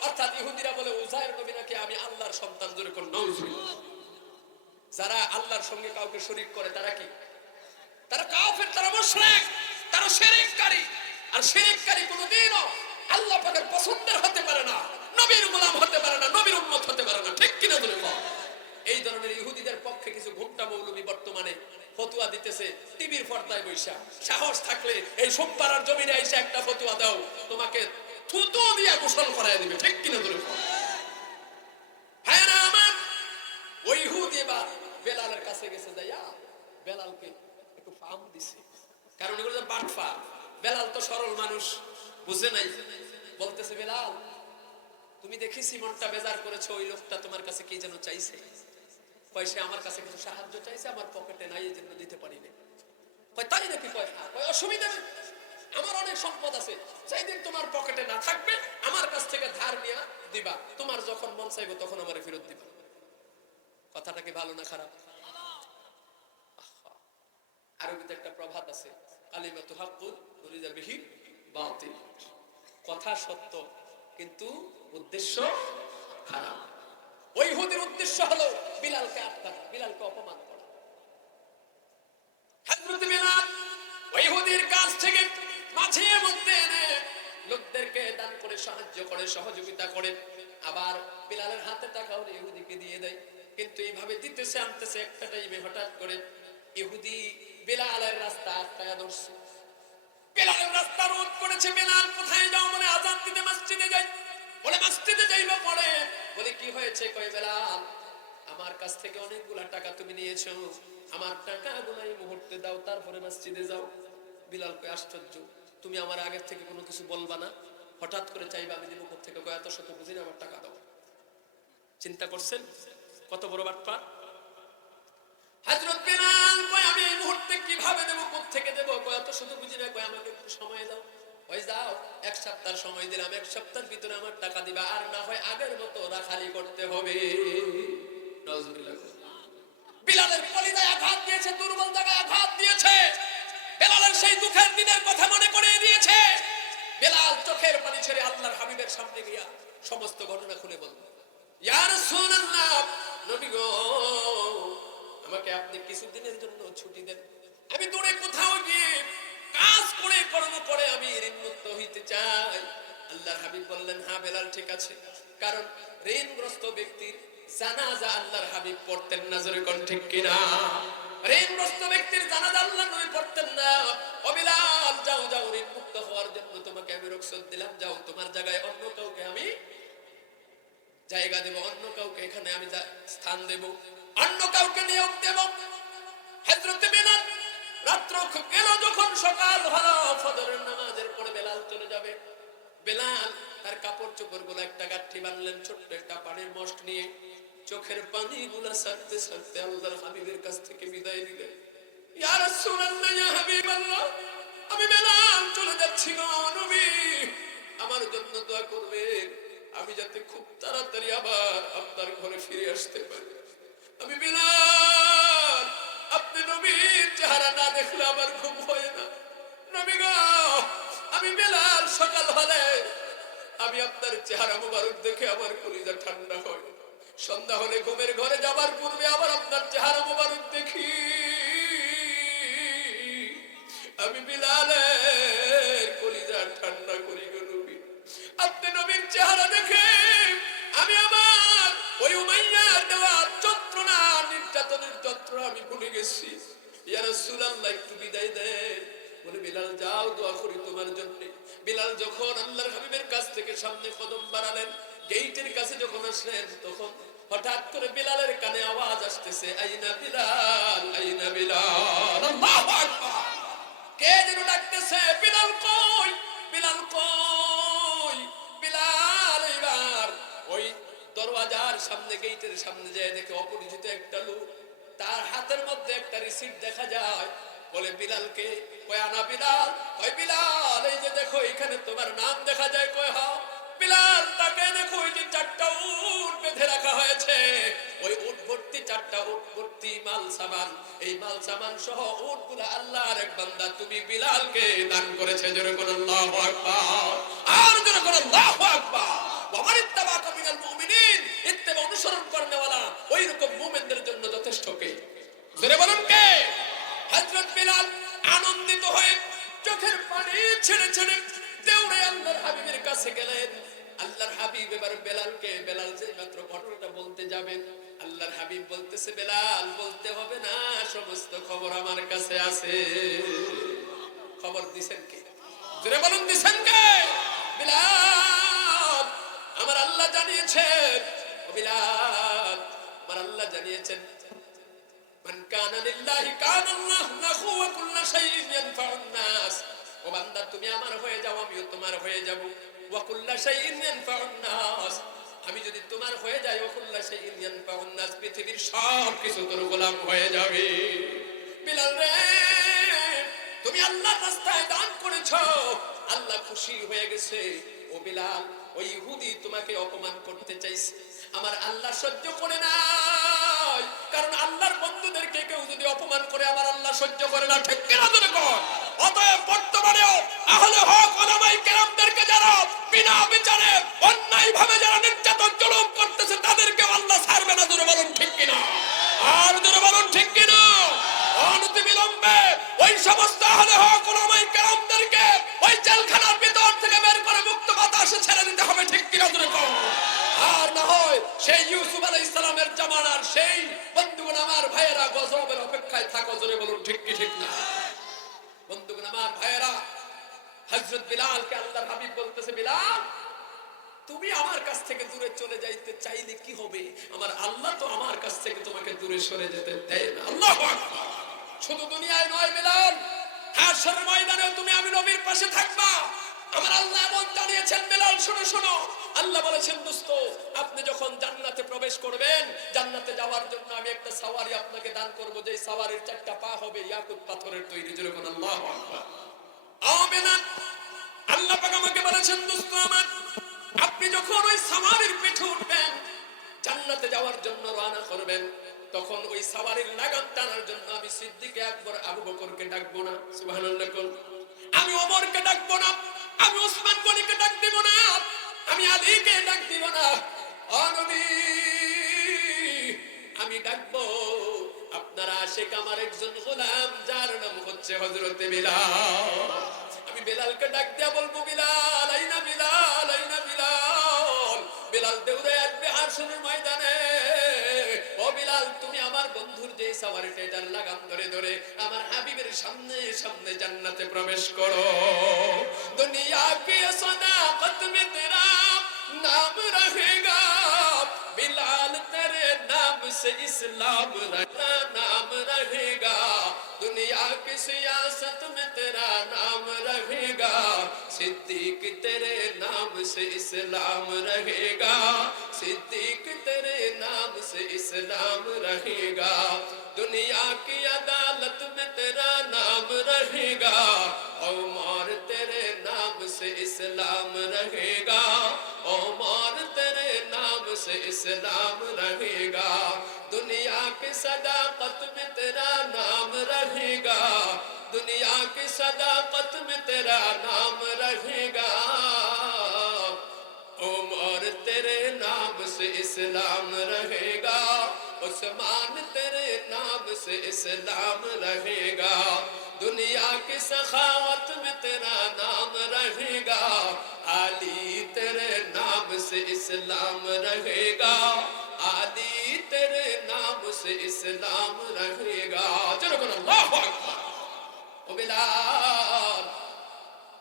অর্থাৎ ইহুদিরা বলে উযাইর নবী নাকি আমি আল্লাহর সন্তান। জোরে কোন নাউযুবিল্লাহ। যারা আল্লাহর সঙ্গে কাউকে শরীক করে তারা কি? তারা কাফের, তারা মুশরিক, তারা শিরককারী। আর শিরককারী কোনদিনও আল্লাহ পাকের পছন্দের হতে পারে না, নবীর গোলাম হতে পারে না, নবীর উম্মত হতে পারে না, ঠিক কিনা? বলে এই ধরনের ইহুদিদের পক্ষে কিছু ঘুমটা মৌলবী বর্তমানে ফতোয়া দিতেছে টিভির পর্দায় বৈশা। সাহস থাকলে এই সোমবারের জমিনে এসে একটা ফতোয়া দাও, তোমাকে থুতু দিয়ে গোসল করায় দিবে, ঠিক কিনা? বলে হ্যাঁ না আমার ওই ইহুদি বা বেলালের কাছে গেছে, যাইয়া বেলালকে একটু ফাম দিছে, কারণ এগুলো বাটফা। বেলাল তো সরল মানুষ, বুঝে নাই। বলতেছে, বেলাল তুমি দেখেছি মনটা বেজার করেছো, ওই লোকটা তোমার কাছে কি যেন চাইছে, পয়সা আমার কাছে কিছু সাহায্য চাইছে, আমার পকেটে নাই, এই জন্য দিতে পারি না। তাই নাকি? অসুবিধা নেই, আমার অনেক সম্পদ আছে, সেই দিন তোমার পকেটে না থাকবে আমার কাছ থেকে ধার নিয়ে দিবা, তোমার যখন মন চাইবে তখন আমারে ফেরত দিবা। কথাটা কি ভালো না খারাপ? আরবিতে একটা প্রবাদ আছে, কালিমাতু হাক্কুন উরিদা বিহি বাতিল, কথা সত্য কিন্তু উদ্দেশ্য খারাপ। ওই ইহুদির উদ্দেশ্য হলো বিলালকে আটকানো, বিলালকে অপমান করা। হযরত বিলাল ওই ইহুদির কাছ থেকে মাঝে মধ্যে এনে লোকদেরকে দান করে সাহায্য করে, সহযোগিতা করে, আবার বিলালের হাতে টাকা হলে ইহুদিকে দিয়ে দেয়। কিন্তু এইভাবে দিতেছে আনতেছে, একটা টাইমে হঠাৎ করে ইহুদি বিলালের রাস্তা আটকায়া ধরছে। বিলালের রাস্তা রোধ করেছে। বিলাল কোথায় যাও? মানে আযান দিতে মসজিদে যাই। বলে মসজিদে যাইবা পড়ে। বলে কি হয়েছে? কয় বেলাল আমার কাছ থেকে অনেকগুলা টাকা তুমি নিয়েছো, আমার টাকাগুলো এই মুহূর্তে দাও, তারপরে মসজিদে যাও। বিলাল কয় আশ্চর্য, তুমি আমার আগের থেকে কোনো কিছু বলবা না, হঠাৎ করে চাইবা আমি দেবো কোথা থেকে, কয় এত শত বুঝি না, আমার টাকা দাও। চিন্তা করছেন কত বড় বাটপা? হযরত বিলাল কয় আমি এই মুহূর্তে কিভাবে দেব, কোথা থেকে দেব, কয় এত শত বুঝি না, কয় আমাকে একটু সময় দাও। ওই যাও, এক সপ্তাহ সময় দিলাম, এক সপ্তাহের ভিতরে আমার টাকা দিবা, আর না হয় আগের মতো ওরা খালি করতে হবে। নাউজুবিল্লাহ। বিলালের কলিজায় আঘাত দিয়েছে, দুর্বল জায়গায় আঘাত দিয়েছে। বেলালের সেই দুঃখের দিনের কথা মনে করিয়ে দিয়েছে। বেলাল চোখের পানি ছেড়ে আল্লাহর হাবিবের সামনে গিয়া সমস্ত ঘটনা খুলে বলল, ইয়া রাসূলুল্লাহ, নবী গো, আমাকে আপনি কিছুদিনের জন্য ছুটি দেন, আমি দূরে কোথাও গিয়ে কাজ করে কর্ম করে আমি ঋণমুক্ত হইতে চাই। আল্লাহর হাবিব বললেন, হ্যাঁ বেলাল, ঠিক আছে। কারণ ঋণগ্রস্ত ব্যক্তির জানাজা আল্লাহর হাবিব পড়তেন না, জোরে কোন ঠিক কিনা? ঋণগ্রস্ত ব্যক্তির জানাজা আল্লাহর নবী পড়তেন না। ও বিলাল, যাও যাও, ঋণ মুক্ত হওয়ার জন্য তোমাকে আমি রুখসত দিলাম, যাও, তোমার জায়গায় অন্য কাউকে আমি জায়গা দেব, অন্য কাউকে এখানে আমি স্থান দেব, অন্য কাউকে নিয়োগ দেব। হযরত বিলাল রাত্র গেল, যখন সকাল হলো, ফজরের নামাজের পরে বেলাল চলে যাবে। বেলাল তার কাপড় চোপড় গুলো একটা গাঠি বানলেন, ছোট্ট একটা পানির মস্ক নিয়ে চোখের পানি গুলা ছাড়তে ছাড়তে আল্লাহর হাবিবের কাছ থেকে বিদায় দিলেন। ইয়া রাসূলুল্লাহ, ইয়া হাবিবাল্লাহ, আমি বেলাল চলে যাচ্ছি গো নবী, আমার জন্য দোয়া করবেন, আমি যাতে খুব তাড়াতাড়ি আবার আপনার ঘরে ফিরে আসতে পারি। আমি বেলাল, আপনি নবীর চেহারা না দেখলে আমার ঘুম হয় না। নবী গো, আমি বেলাল, সকাল হলে আমি আপনার চেহারা মোবারক দেখে আমার কলিজা ঠান্ডা হয়, সন্ধ্যা হলে ঘুমের ঘরে যাবার পূর্বে আবার আপনার চেহারা মোবারক দেখি। আমি বিলালের কলিজা ঠান্ডা করি গো নবী, আপনি নবীর চেহারা দেখে আমি আমার ওই উমাইয়ার দেওয়া যন্ত্রণা, নির্যাতনের যন্ত্রণা আমি ভুলে গেছি। ইয়া রাসূলুল্লাহ, একটু বিদায় দেন। বলে, বিলাল যাও, দোয়া করি তোমার জন্য। বিলাল যখন আল্লাহর হাবিবের কাছ থেকে সামনে কদম বাড়ালেন, গেটের কাছে যখন আসলেন, তখন হঠাৎ করে বিলালের কানে আওয়াজ আসতেছে, আইনা বিলাল, আইনা বিলাল। আল্লাহু আকবার। কে যেন ডাকতেছে, বিলাল কই, বিলাল কই। বিলাল এবার ওই দরওয়াজার সামনে, গেটের সামনে যায়, দেখে অপরিচিত একটা লোক, তার হাতের মধ্যে একটা রিসিট দেখা যায়। বলে, বিলালকে? কয়, আনা বিলাল। কয়, বিলাল, এই যে দেখো এখানে তোমার নাম দেখা যায়। কয়, হ্যাঁ। বিলাল তাকে দেখো, ওই যে 4টা উট বেঁধে রাখা হয়েছে, ওই উট ভর্তি 4টা উট ভর্তি মাল সামান, এই মাল সামান সহ উটগুলো আল্লাহর এক বান্দা তুমি বিলালকে দান করেছে। জোরে বলুন আল্লাহু আকবার। আর জোরে বলুন আল্লাহু আকবার। ওয়া ইত্তাবাকা মিনাল মুমিনিন, ইত্তেবা অনুসরণ করেওয়ালা ওই রকম মুমিনদের জন্য যথেষ্ট। কে? জোরে বলুন কে? হযরত বিলাল আনন্দিত হয়ে চোখের পানি ছেড়ে ছেড়ে দৌড়ে আল্লাহর হাবিবের কাছে গেলেন। আল্লাহর হাবিব এবার বেলালকে, বেলাল যে মাত্র ঘটনাটা বলতে যাবেন, আল্লাহর হাবিব বলতেছে, বেলাল বলতে হবে না, সমস্ত খবর আমার কাছে আছে। খবর দিছেন কে? জোরে বলুন, দিছেন কে? বিলাল, আমার আল্লাহ জানিয়েছেন। ও বিলাল, আমার আল্লাহ জানিয়েছেন, মান কানা লিল্লাহি কানা আল্লাহু লাহু ওয়া কুল্লু শাইইন ইয়ানফাউন নাস। ও বান্দা, তুমি আমার হয়ে যাও, আমিও তোমার হয়ে যাব। ওয়া কুল্লু শাইইন ইয়ানফাউন নাস, আমি যদি তোমার হয়ে যাই, ওয়া কুল্লু শাইইন ইয়ানফাউন নাস, পৃথিবীর সব কিছু তোর গোলাম হয়ে যাবে। বিলাল রে, তুমি আল্লাহর রাস্তায় দান করেছো, আল্লাহ খুশি হয়ে গেছে। ও বিলাল, ওই ইহুদি তোমাকে অপমান করতে চাইছে, আমার আল্লাহ সহ্য করে নাই। কারণ আল্লাহর বন্ধুদেরকে কেউ যদি অপমান করে, আমার আল্লাহ সহ্য করে না। ঠিক কিনা জোরে কর? অতএব বর্তমানেও আহলে হক উলামায়ে কেরামদেরকে যারা বিনা বিচারে অন্যায়ভাবে যারা নির্যাতন জুলুম করতেছে, তাদেরকে আল্লাহ ছাড়বে না। জোরে বলুন ঠিক কিনা? আর জোরে বলুন ঠিক কিনা? অনতি বিলম্বে ওই সমস্ত আহলে হক উলামায়ে কেরামদেরকে ওই জেলখানার ভিতর থেকে বের করে মুক্ত বাতাসে ছেড়ে দিতে হবে। ঠিক কিনা জোরে কর? আর না হয় সেই ইউসুফ আলাইহিস সালামের জামানার সেই বন্ধুগণ, আমার ভাইয়েরা, গজবের অপেক্ষায় থাকো। জোরে বলুন ঠিক কি ঠিক না? বন্ধুগণ, আমার ভাইয়েরা, হযরত বিলালকে আল্লাহর হাবিব বলতেছে, বিলাল, তুমি আমার কাছ থেকে দূরে চলে যাইতে চাইলে কি হবে? আমার আল্লাহ তো আমার কাছ থেকে তোমাকে দূরে সরে যেতে দেয় না। আল্লাহু আকবার। শুধু দুনিয়ায় নয় বিলাল, হাশরের ময়দানে তুমি আমি নবীর পাশে থাকবা। আমার আল্লাহ এমন জানিয়েছেন, বেলাল শোনো শোনো, আল্লাহ বলেছেন দোস্ত, আপনি যখন জান্নাতে প্রবেশ করবেন, জান্নাতে যাওয়ার জন্য আমি একটা সাওয়ারি আপনাকে দান করব, যে সাওয়ারির চারটা পা হবে ইয়াকুত পাথরের তৈরি। যেরকম আল্লাহু আকবার। আমিনা আল্লাহ পাক আমাকে বলেছেন দোস্ত আমার, আপনি যখন ওই সাওয়ারির পিঠে উঠবেন, জান্নাতে যাওয়ার জন্য রওনা করবেন, তখন ওই সাওয়ারির লাগাম টানার জন্য আমি সিদ্দিক আকবর আবু বকরকে ডাকবো না, সুবহানাল্লাহ কোন, আমি ওমরকে ডাকবো না, আমি ওসমান গনিকে ডাক দিব না, আমি আলীকে ডাক দিব না, ও নবী আমি ডাকবো আপনার আশিক আমার একজন গোলাম, যার নাম হচ্ছে হযরত বিলাল। আমি বেলালকে ডাক দিয়া বলবো, বিলাল আইনা, বিলাল আইনা, বিলাল। বিলাল দৌড়ে আসবে হাশরের ময়দানে। ও বিলাল, তুমি আমার বন্ধুর যে সাওয়ারিটা, এটার লাগাম ধরে ধরে আমার হাবিবের সামনে সামনে জান্নাতে প্রবেশ করো। দুনিয়া কি সদাকত মে তেরা নাম রহেগা, बिलाल तेरे नाम से इस्लाम रखना नाम रहेगा, दुनिया की सियासत में तेरा नाम रहेगा, सिद्दीक तेरे नाम से इस्लाम रहेगा, सिद्दीक तेरे नाम से इस्लाम रहेगा, दुनिया की अदालत में तेरा नाम रहेगा, उमर तेरे नाम से इस्लाम रहेगा, उमर तेरे नाम से इस्लाम रहेगा, दुनिया की सदाकत में तेरा नाम रहेगा, दुनिया की सदाकत में तेरा नाम रहेगा, उमर तेरे नाम से इस्लाम रहेगा, उस्मान तेरे नाम से इस्लाम रहेगा, दुनिया की सखावत में तेरा नाम रहेगा, अली तेरे नाम से इस्लाम रहेगा, अली तेरे नाम से इस्लाम रहेगा। चलो बोलो अल्लाहु আকবার। ও বিলাল,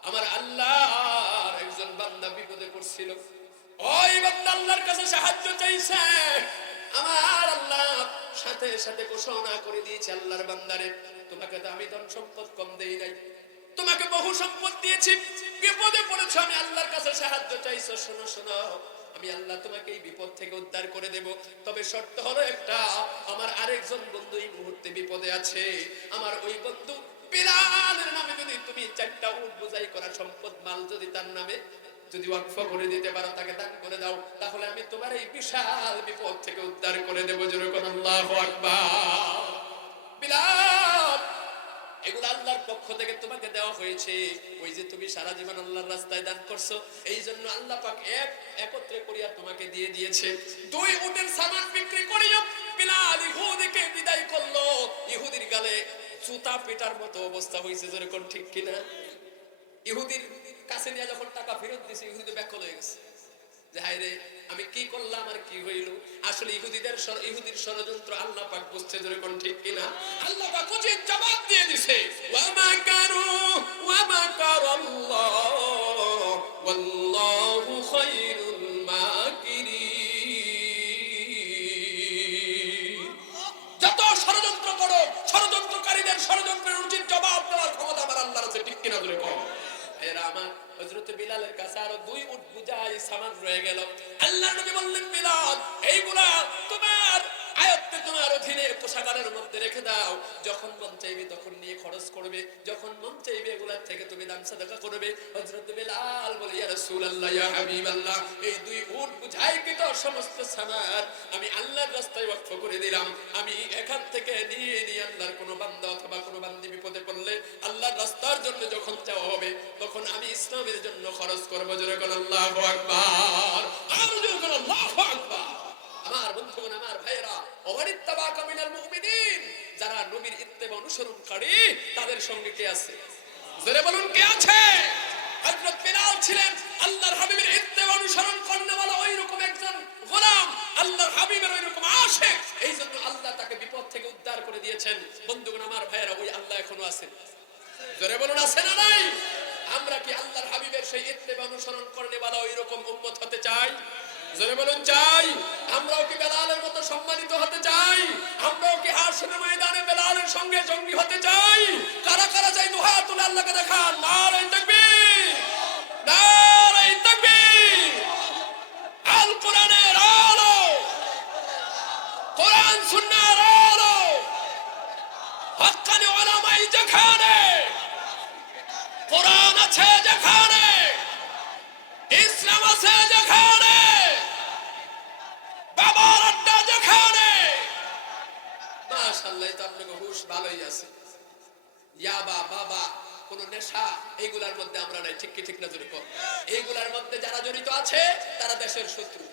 আমার আল্লাহর একজন বান্দা বিপদে পড়ছিল, ওই বান্দা আল্লাহর কাছে সাহায্য চাইছে, আমার আল্লাহ সাথে সাথে ঘোষণা করে দিয়েছে, আল্লাহর বান্দারে তোমাকে তো আমি ধন সম্পদ কম দেই নাই, তোমাকে বহু সম্পদ দিয়েছি, বিপদে পড়েছো, আমি আল্লাহর কাছে সাহায্য চাইছো, শোনো শোনো, আমি আল্লাহ তোমাকে এই বিপদ থেকে উদ্ধার করে দেব, তবে শর্ত হলো একটা, আমার আরেকজন বন্ধু এই মুহূর্তে বিপদে আছে, আমার ওই বন্ধু বিলালের নামে যদি তুমি 4টা উট বোঝাই করা সম্পদ মাল যদি তার নামে যদি ওয়াকফ করে দিতে পারো, তাকে দান করে দাও, তাহলে আমি তোমার এই বিশাল বিপদ থেকে উদ্ধার করে দেব। যেরকম আল্লাহু আকবার। বিলাল, এগুলো আল্লাহর পক্ষ থেকে তোমাকে দেওয়া হয়েছে, ওই যে তুমি সারা জীবন আল্লাহর রাস্তায় দান করছো, এই জন্য আল্লাহ পাক একত্রে করিয়া তোমাকে দিয়ে দিয়েছে। 2 উটের সামান বিক্রি করিয়া বিলাল ইহুদিকে বিদায় করলো, ইহুদির গালে জুতা পেটার মতো অবস্থা হয়েছে, যেরকম ঠিক কিনা? ইহুদির কাছে নিয়ে যখন টাকা ফেরত দিয়েছে, ইহুদি ব্যাকুল হয়ে গেছে যে হায় রে, আমি কি করলাম আর কি হইল। আসলে ইহুদির ষড়যন্ত্র আল্লাহ পাক বুঝছে, যেরকম ঠিক কিনা? আল্লাহ পাক উচিত জবাব দিয়ে দিয়েছে, ওয়া মাকারু ওয়া মাকারাল্লাহ ওয়াল্লাহু খায়রুল মাকিরিন। যত ষড়যন্ত্র করো, ষড়যন্ত্রকারীদের ষড়যন্ত্রের উচিত জবাব দেওয়ার ক্ষমতা আমার আল্লাহর আছে, ঠিক কিনা? বলে কম এরা আমার হযরত বিলালের কাছে আরো 2 উট বুঝাই সামান রয়ে গেল। আল্লাহর নবী বললেন, বিলাল এইগুলা তোমার আয়ত্তে, তোমার অধীনে কোষাগারের মধ্যে রেখে দাও, যখন মন চাইবে তখন নিয়ে খরচ করবে, যখন মন চাইবে এগুলার থেকে তুমি দান সাদাকা করবে। হযরত বিলাল বলে, ইয়া রাসূলুল্লাহ, ইয়া হাবিবাল্লাহ, এই 2 উট বুঝাই কি তো সমস্ত সামান আমি আল্লাহর রাস্তায় ওয়াকফ করে দিলাম, আমি এখান থেকে নিয়ে নিয়ে আল্লাহর কোনো বান্দা অথবা কোনো বান্দি বিপদে পড়লে আল্লাহর রাস্তার জন্য যখন চাওয়া হবে, তখন আমি ইসলামের জন্য খরচ করবো। যেরকম আল্লাহু আকবার, আর যেরকম আল্লাহু আকবার। আমার বন্ধুগণ, আমার ভাইয়েরা, ওয়ানিত্তাবাকা মিনাল মুমিনিন, যারা নবীর ইত্তেবা অনুসরণকারী, তাদের সঙ্গে কে আছে? জোরে বলুন, কে আছে? হযরত বিলাল ছিলেন আল্লাহর হাবিবের ইত্তেবা অনুসরণ করেনওয়ালা ওইরকম একজন গোলাম, আল্লাহর হাবিবের ওইরকম আশিক, এই জন্য আল্লাহ তাকে বিপদ থেকে উদ্ধার করে দিয়েছেন। বন্ধুগণ, আমার ভাইয়েরা, ওই আল্লাহ এখনো আছেন। জোরে বলুন, আছে না নাই? আমরা কি আল্লাহর হাবিবের সেই ইত্তেবা অনুসরণ করনে वाला ওই রকম উম্মত হতে চাই? জোরে বলুন চাই। আমরাও কি বেলালের মতো সম্মানিত হতে চাই? আমরাও কি হাসরের ময়দানে বেলালের সঙ্গে জঙ্গি হতে চাই? কারা কারা চাই দুই হাত তুলে আল্লাহকে দেখান। নারে তাকবীর, নারে তাকবীর। আল কোরআনের আলো, কোরআন সুন্নাহর আলো, হক্কানি উলামায়ে যেখানে, কোরআন আছে যেখানে, ইসলাম আছে যেখানে, বাবার আড্ডা যেখানে, মাশাআল্লাহ তো আপনাকে হুশ ভালোই আছে। ইয়াবা বাবা কোন নেশা এইগুলার মধ্যে আমরা নাই, ঠিক কি ঠিক না জোরে কর। এইগুলার মধ্যে যারা জড়িত আছে তারা দেশের শত্রু।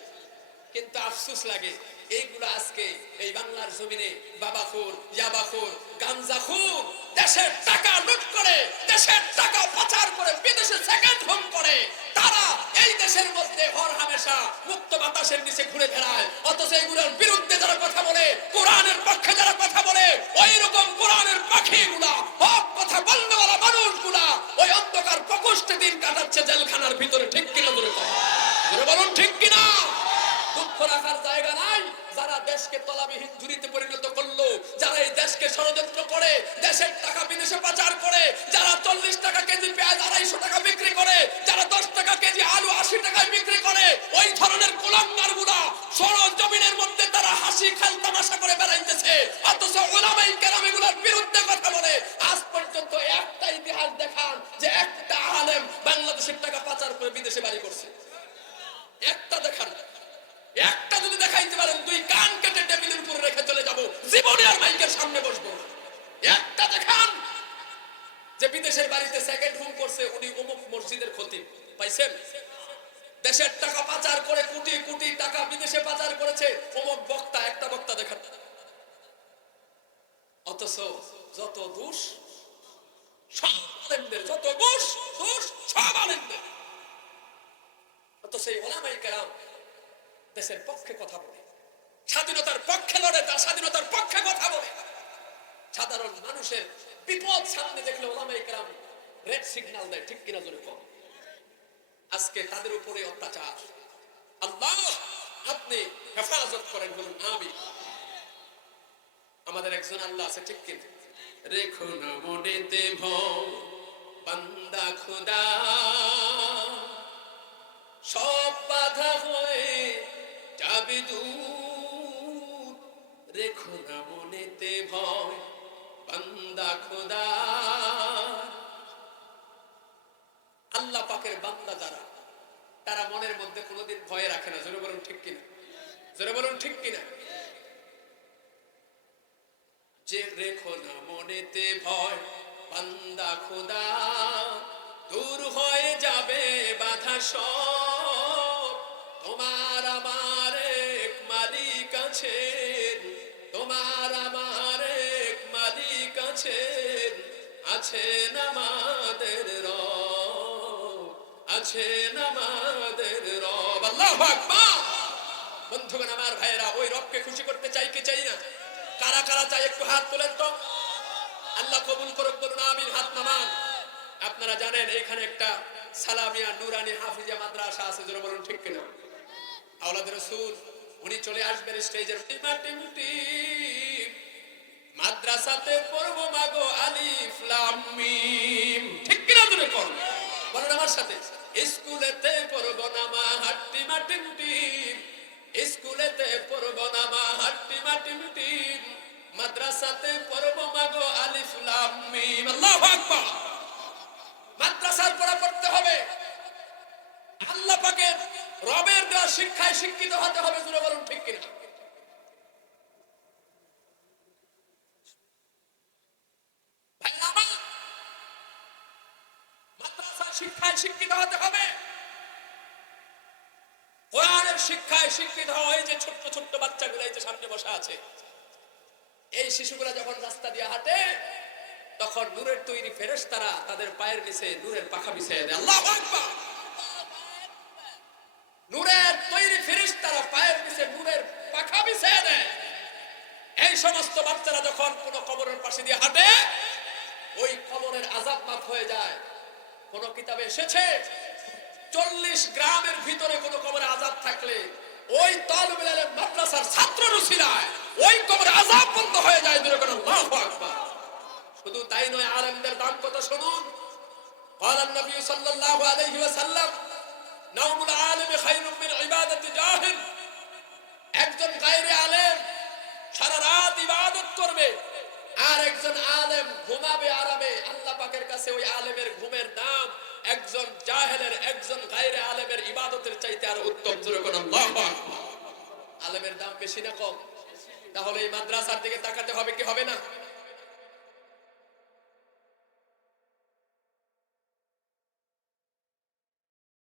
কিন্তু আফসোস লাগে এইগুলো আজকে এই বাংলার জমিনে বাবাখোর, ইয়াবাখোর, গাঞ্জাখোর দেশের টাকা লুট করে, দেশের টাকা পাচার করে বিদেশে সেকেন্ড হোম করে, তারা এই দেশের মধ্যে হর হামেশা মুক্ত বাতাসের নিচে ঘুরে বেড়ায়। অথচ এইগুলোর বিরুদ্ধে যারা কথা বলে, কোরআনের পক্ষে যারা কথা বলে, ওই রকম কোরআনের পাখিগুলা, হক কথা বলনেওয়ালা মানুষগুলা ওই অন্ধকার প্রকোষ্ঠে দিন কাটাচ্ছে জেলখানার ভিতরে। ঠিক কিনা জোরে বলুন, ঠিক কিনা? দুঃখ রাখার জায়গা নাই যারা দেশকে তলাবিহীন ঝুড়িতে পরিণত করলো, যারা এই দেশকে ষড়যন্ত্র করে দেশের টাকা বিদেশে পাচার করে, যারা 40 টাকা কেজি পেঁয়াজ 250 টাকা বিক্রি করে, যারা 10 টাকা কেজি আলু 80 টাকায় বিক্রি করে, ওই ধরনের কুলাঙ্গারগুলা সরজমিনের মধ্যে তারা হাসি খেল তামাশা করে বেড়াইতেছে। অথচ উলামায়ে কেরাম এগুলোর বিরুদ্ধে কথা বলে। আজ পর্যন্ত একটা ইতিহাস দেখান যে একটা আলেম বাংলাদেশের টাকা পাচার করে বিদেশে বাড়ি করছে। একটা দেখান, একটা যদি দেখাইতে পারেন দুই কান কেটে টেবিলের উপরে রেখে চলে যাব, জীবনে আর মাইকের সামনে বসবো না। একটা দেখান যে বিদেশের বাড়িতে সেকেন্ড হোম করছে, উনি অমুক মসজিদের খতিব পাইছেন? দেশের টাকা পাচার করে কোটি কোটি টাকা বিদেশে পাচার করেছে অমুক বক্তা, একটা বক্তা দেখান। অথচ যত দোষ সব আলেমদের, যত দোষ সব আলেমদের। অথচ এই উলামায়ে কেরাম দেশের পক্ষে কথা বলে, স্বাধীনতার পক্ষে লড়ে, তার স্বাধীনতার পক্ষে কথা বলে। সাধারণ মানুষের বিপদ সামনে দেখলে উলামায়ে কেরাম রেড সিগন্যাল দেয়। ঠিক কিনা জোরে কর। আজকে তাদের উপরে অত্যাচার, আল্লাহ আপনি হেফাজত করেন, বলুন আমিন। আমাদের একজন আল্লাহ আছে, ঠিক কিনা? রেখো না মনেতে ভয় বান্দা খোদা, সব বাধা হয়ে যাবে দূর। রেখো না মনেতে ভয় বান্দা খোদা। আল্লাহ পাকের বান্দা যারা, তারা মনের মধ্যে কোনোদিন ভয় রাখে না। জোরে বলুন ঠিক কিনা, জোরে বলুন ঠিক কিনা। যে রেখো না মনেতে ভয় বান্দা খোদা, দূর হয়ে যাবে বাধা সব। তোমার আমার এক মালিক আছেন, তোমার আমার এক মালিক আছেন, আছেন আমাদের রব, আছেন আমাদের রব। আল্লাহু আকবার। বন্ধুগণ আমার ভাইয়েরা, ওই রবকে খুশি করতে চাই কি চাই না? কারা কারা চাই একটু হাত তোলেন তো। আল্লাহ কবুল করুক, বলুন আমিন। হাত নামান। আপনারা জানেন এখানে একটা সালামিয়া নুরানি হাফিজিয়া মাদ্রাসা আছে। জোরে বলুন ঠিক কিনা? আওলাদ রাসূল উনি চলে আসবেন স্টেজের মাদ্রাসাতে পড়বো মাগো আলিফ লাম মিম। ঠিক কিনা জোরে করুন, বলুন আমার সাথে। স্কুলেতে পড়বো না মা হাট্টি মাটিম টিম, স্কুলেতে পড়বো না মা হাট্টি মাটিম টিম, মাদ্রাসাতে পড়বো মাগো আলিফ লাম মিম। আল্লাহু আকবার। মাদ্রাসার পড়া পড়তে হবে, আল্লাহ পাকের রবের দেওয়া শিক্ষায় শিক্ষিত হতে হবে। জোরে বলুন ঠিক কিনা? মাদ্রাসার শিক্ষায় শিক্ষিত হতে হবে, কোরআনের শিক্ষায় শিক্ষিত হয়। যে ছোট্ট ছোট্ট বাচ্চাগুলো এই যে সামনে বসা আছে, এই শিশুগুলা যখন রাস্তা দিয়ে হাঁটে, তখন নূরের তৈরি ফেরেশতারা তাদের পায়ের নিচে নূরের পাখা বিছিয়ে দেয়। আল্লাহু আকবার। নূরের তৈরি ফেরেশতারা পায়ের নিচে নূরের পাখা বিছিয়ে দেয়। এই সমস্ত বাচ্চারা যখন কোন কবরের পাশে দিয়ে হাঁটে, ওই কবরের আযাব মাফ হয়ে যায়। কোন কিতাবে এসেছে 40 গ্রামের ভিতরে কোন কবরে আযাব থাকলে ওই তালিবুল ইলম মাদ্রাসার ছাত্র রুসিলায় ওই কবরে আযাব বন্ধ হয়ে যায়। দূরে করে আল্লাহু আকবার। শুধু তাই নয়, আলেমদের দাম কত শুনুন। قال النبي صلى الله عليه وسلم نوم العالم خير من عبادة جاهل। একজন গায়রে আলেম সারা রাত ইবাদত করবে, আর একজন আলেম ঘুমাবে আরামে। আল্লাহ পাকের কাছে ওই আলেমের ঘুমের দাম একজন জাহেলের, একজন গায়রে আলেমের ইবাদতের চাইতে আর উত্তম। জোরে বলুন আল্লাহু আকবার। আলেমের দাম বেশি না কম? তাহলে এই মাদ্রাসার দিকে তাকাতে হবে কি হবে না?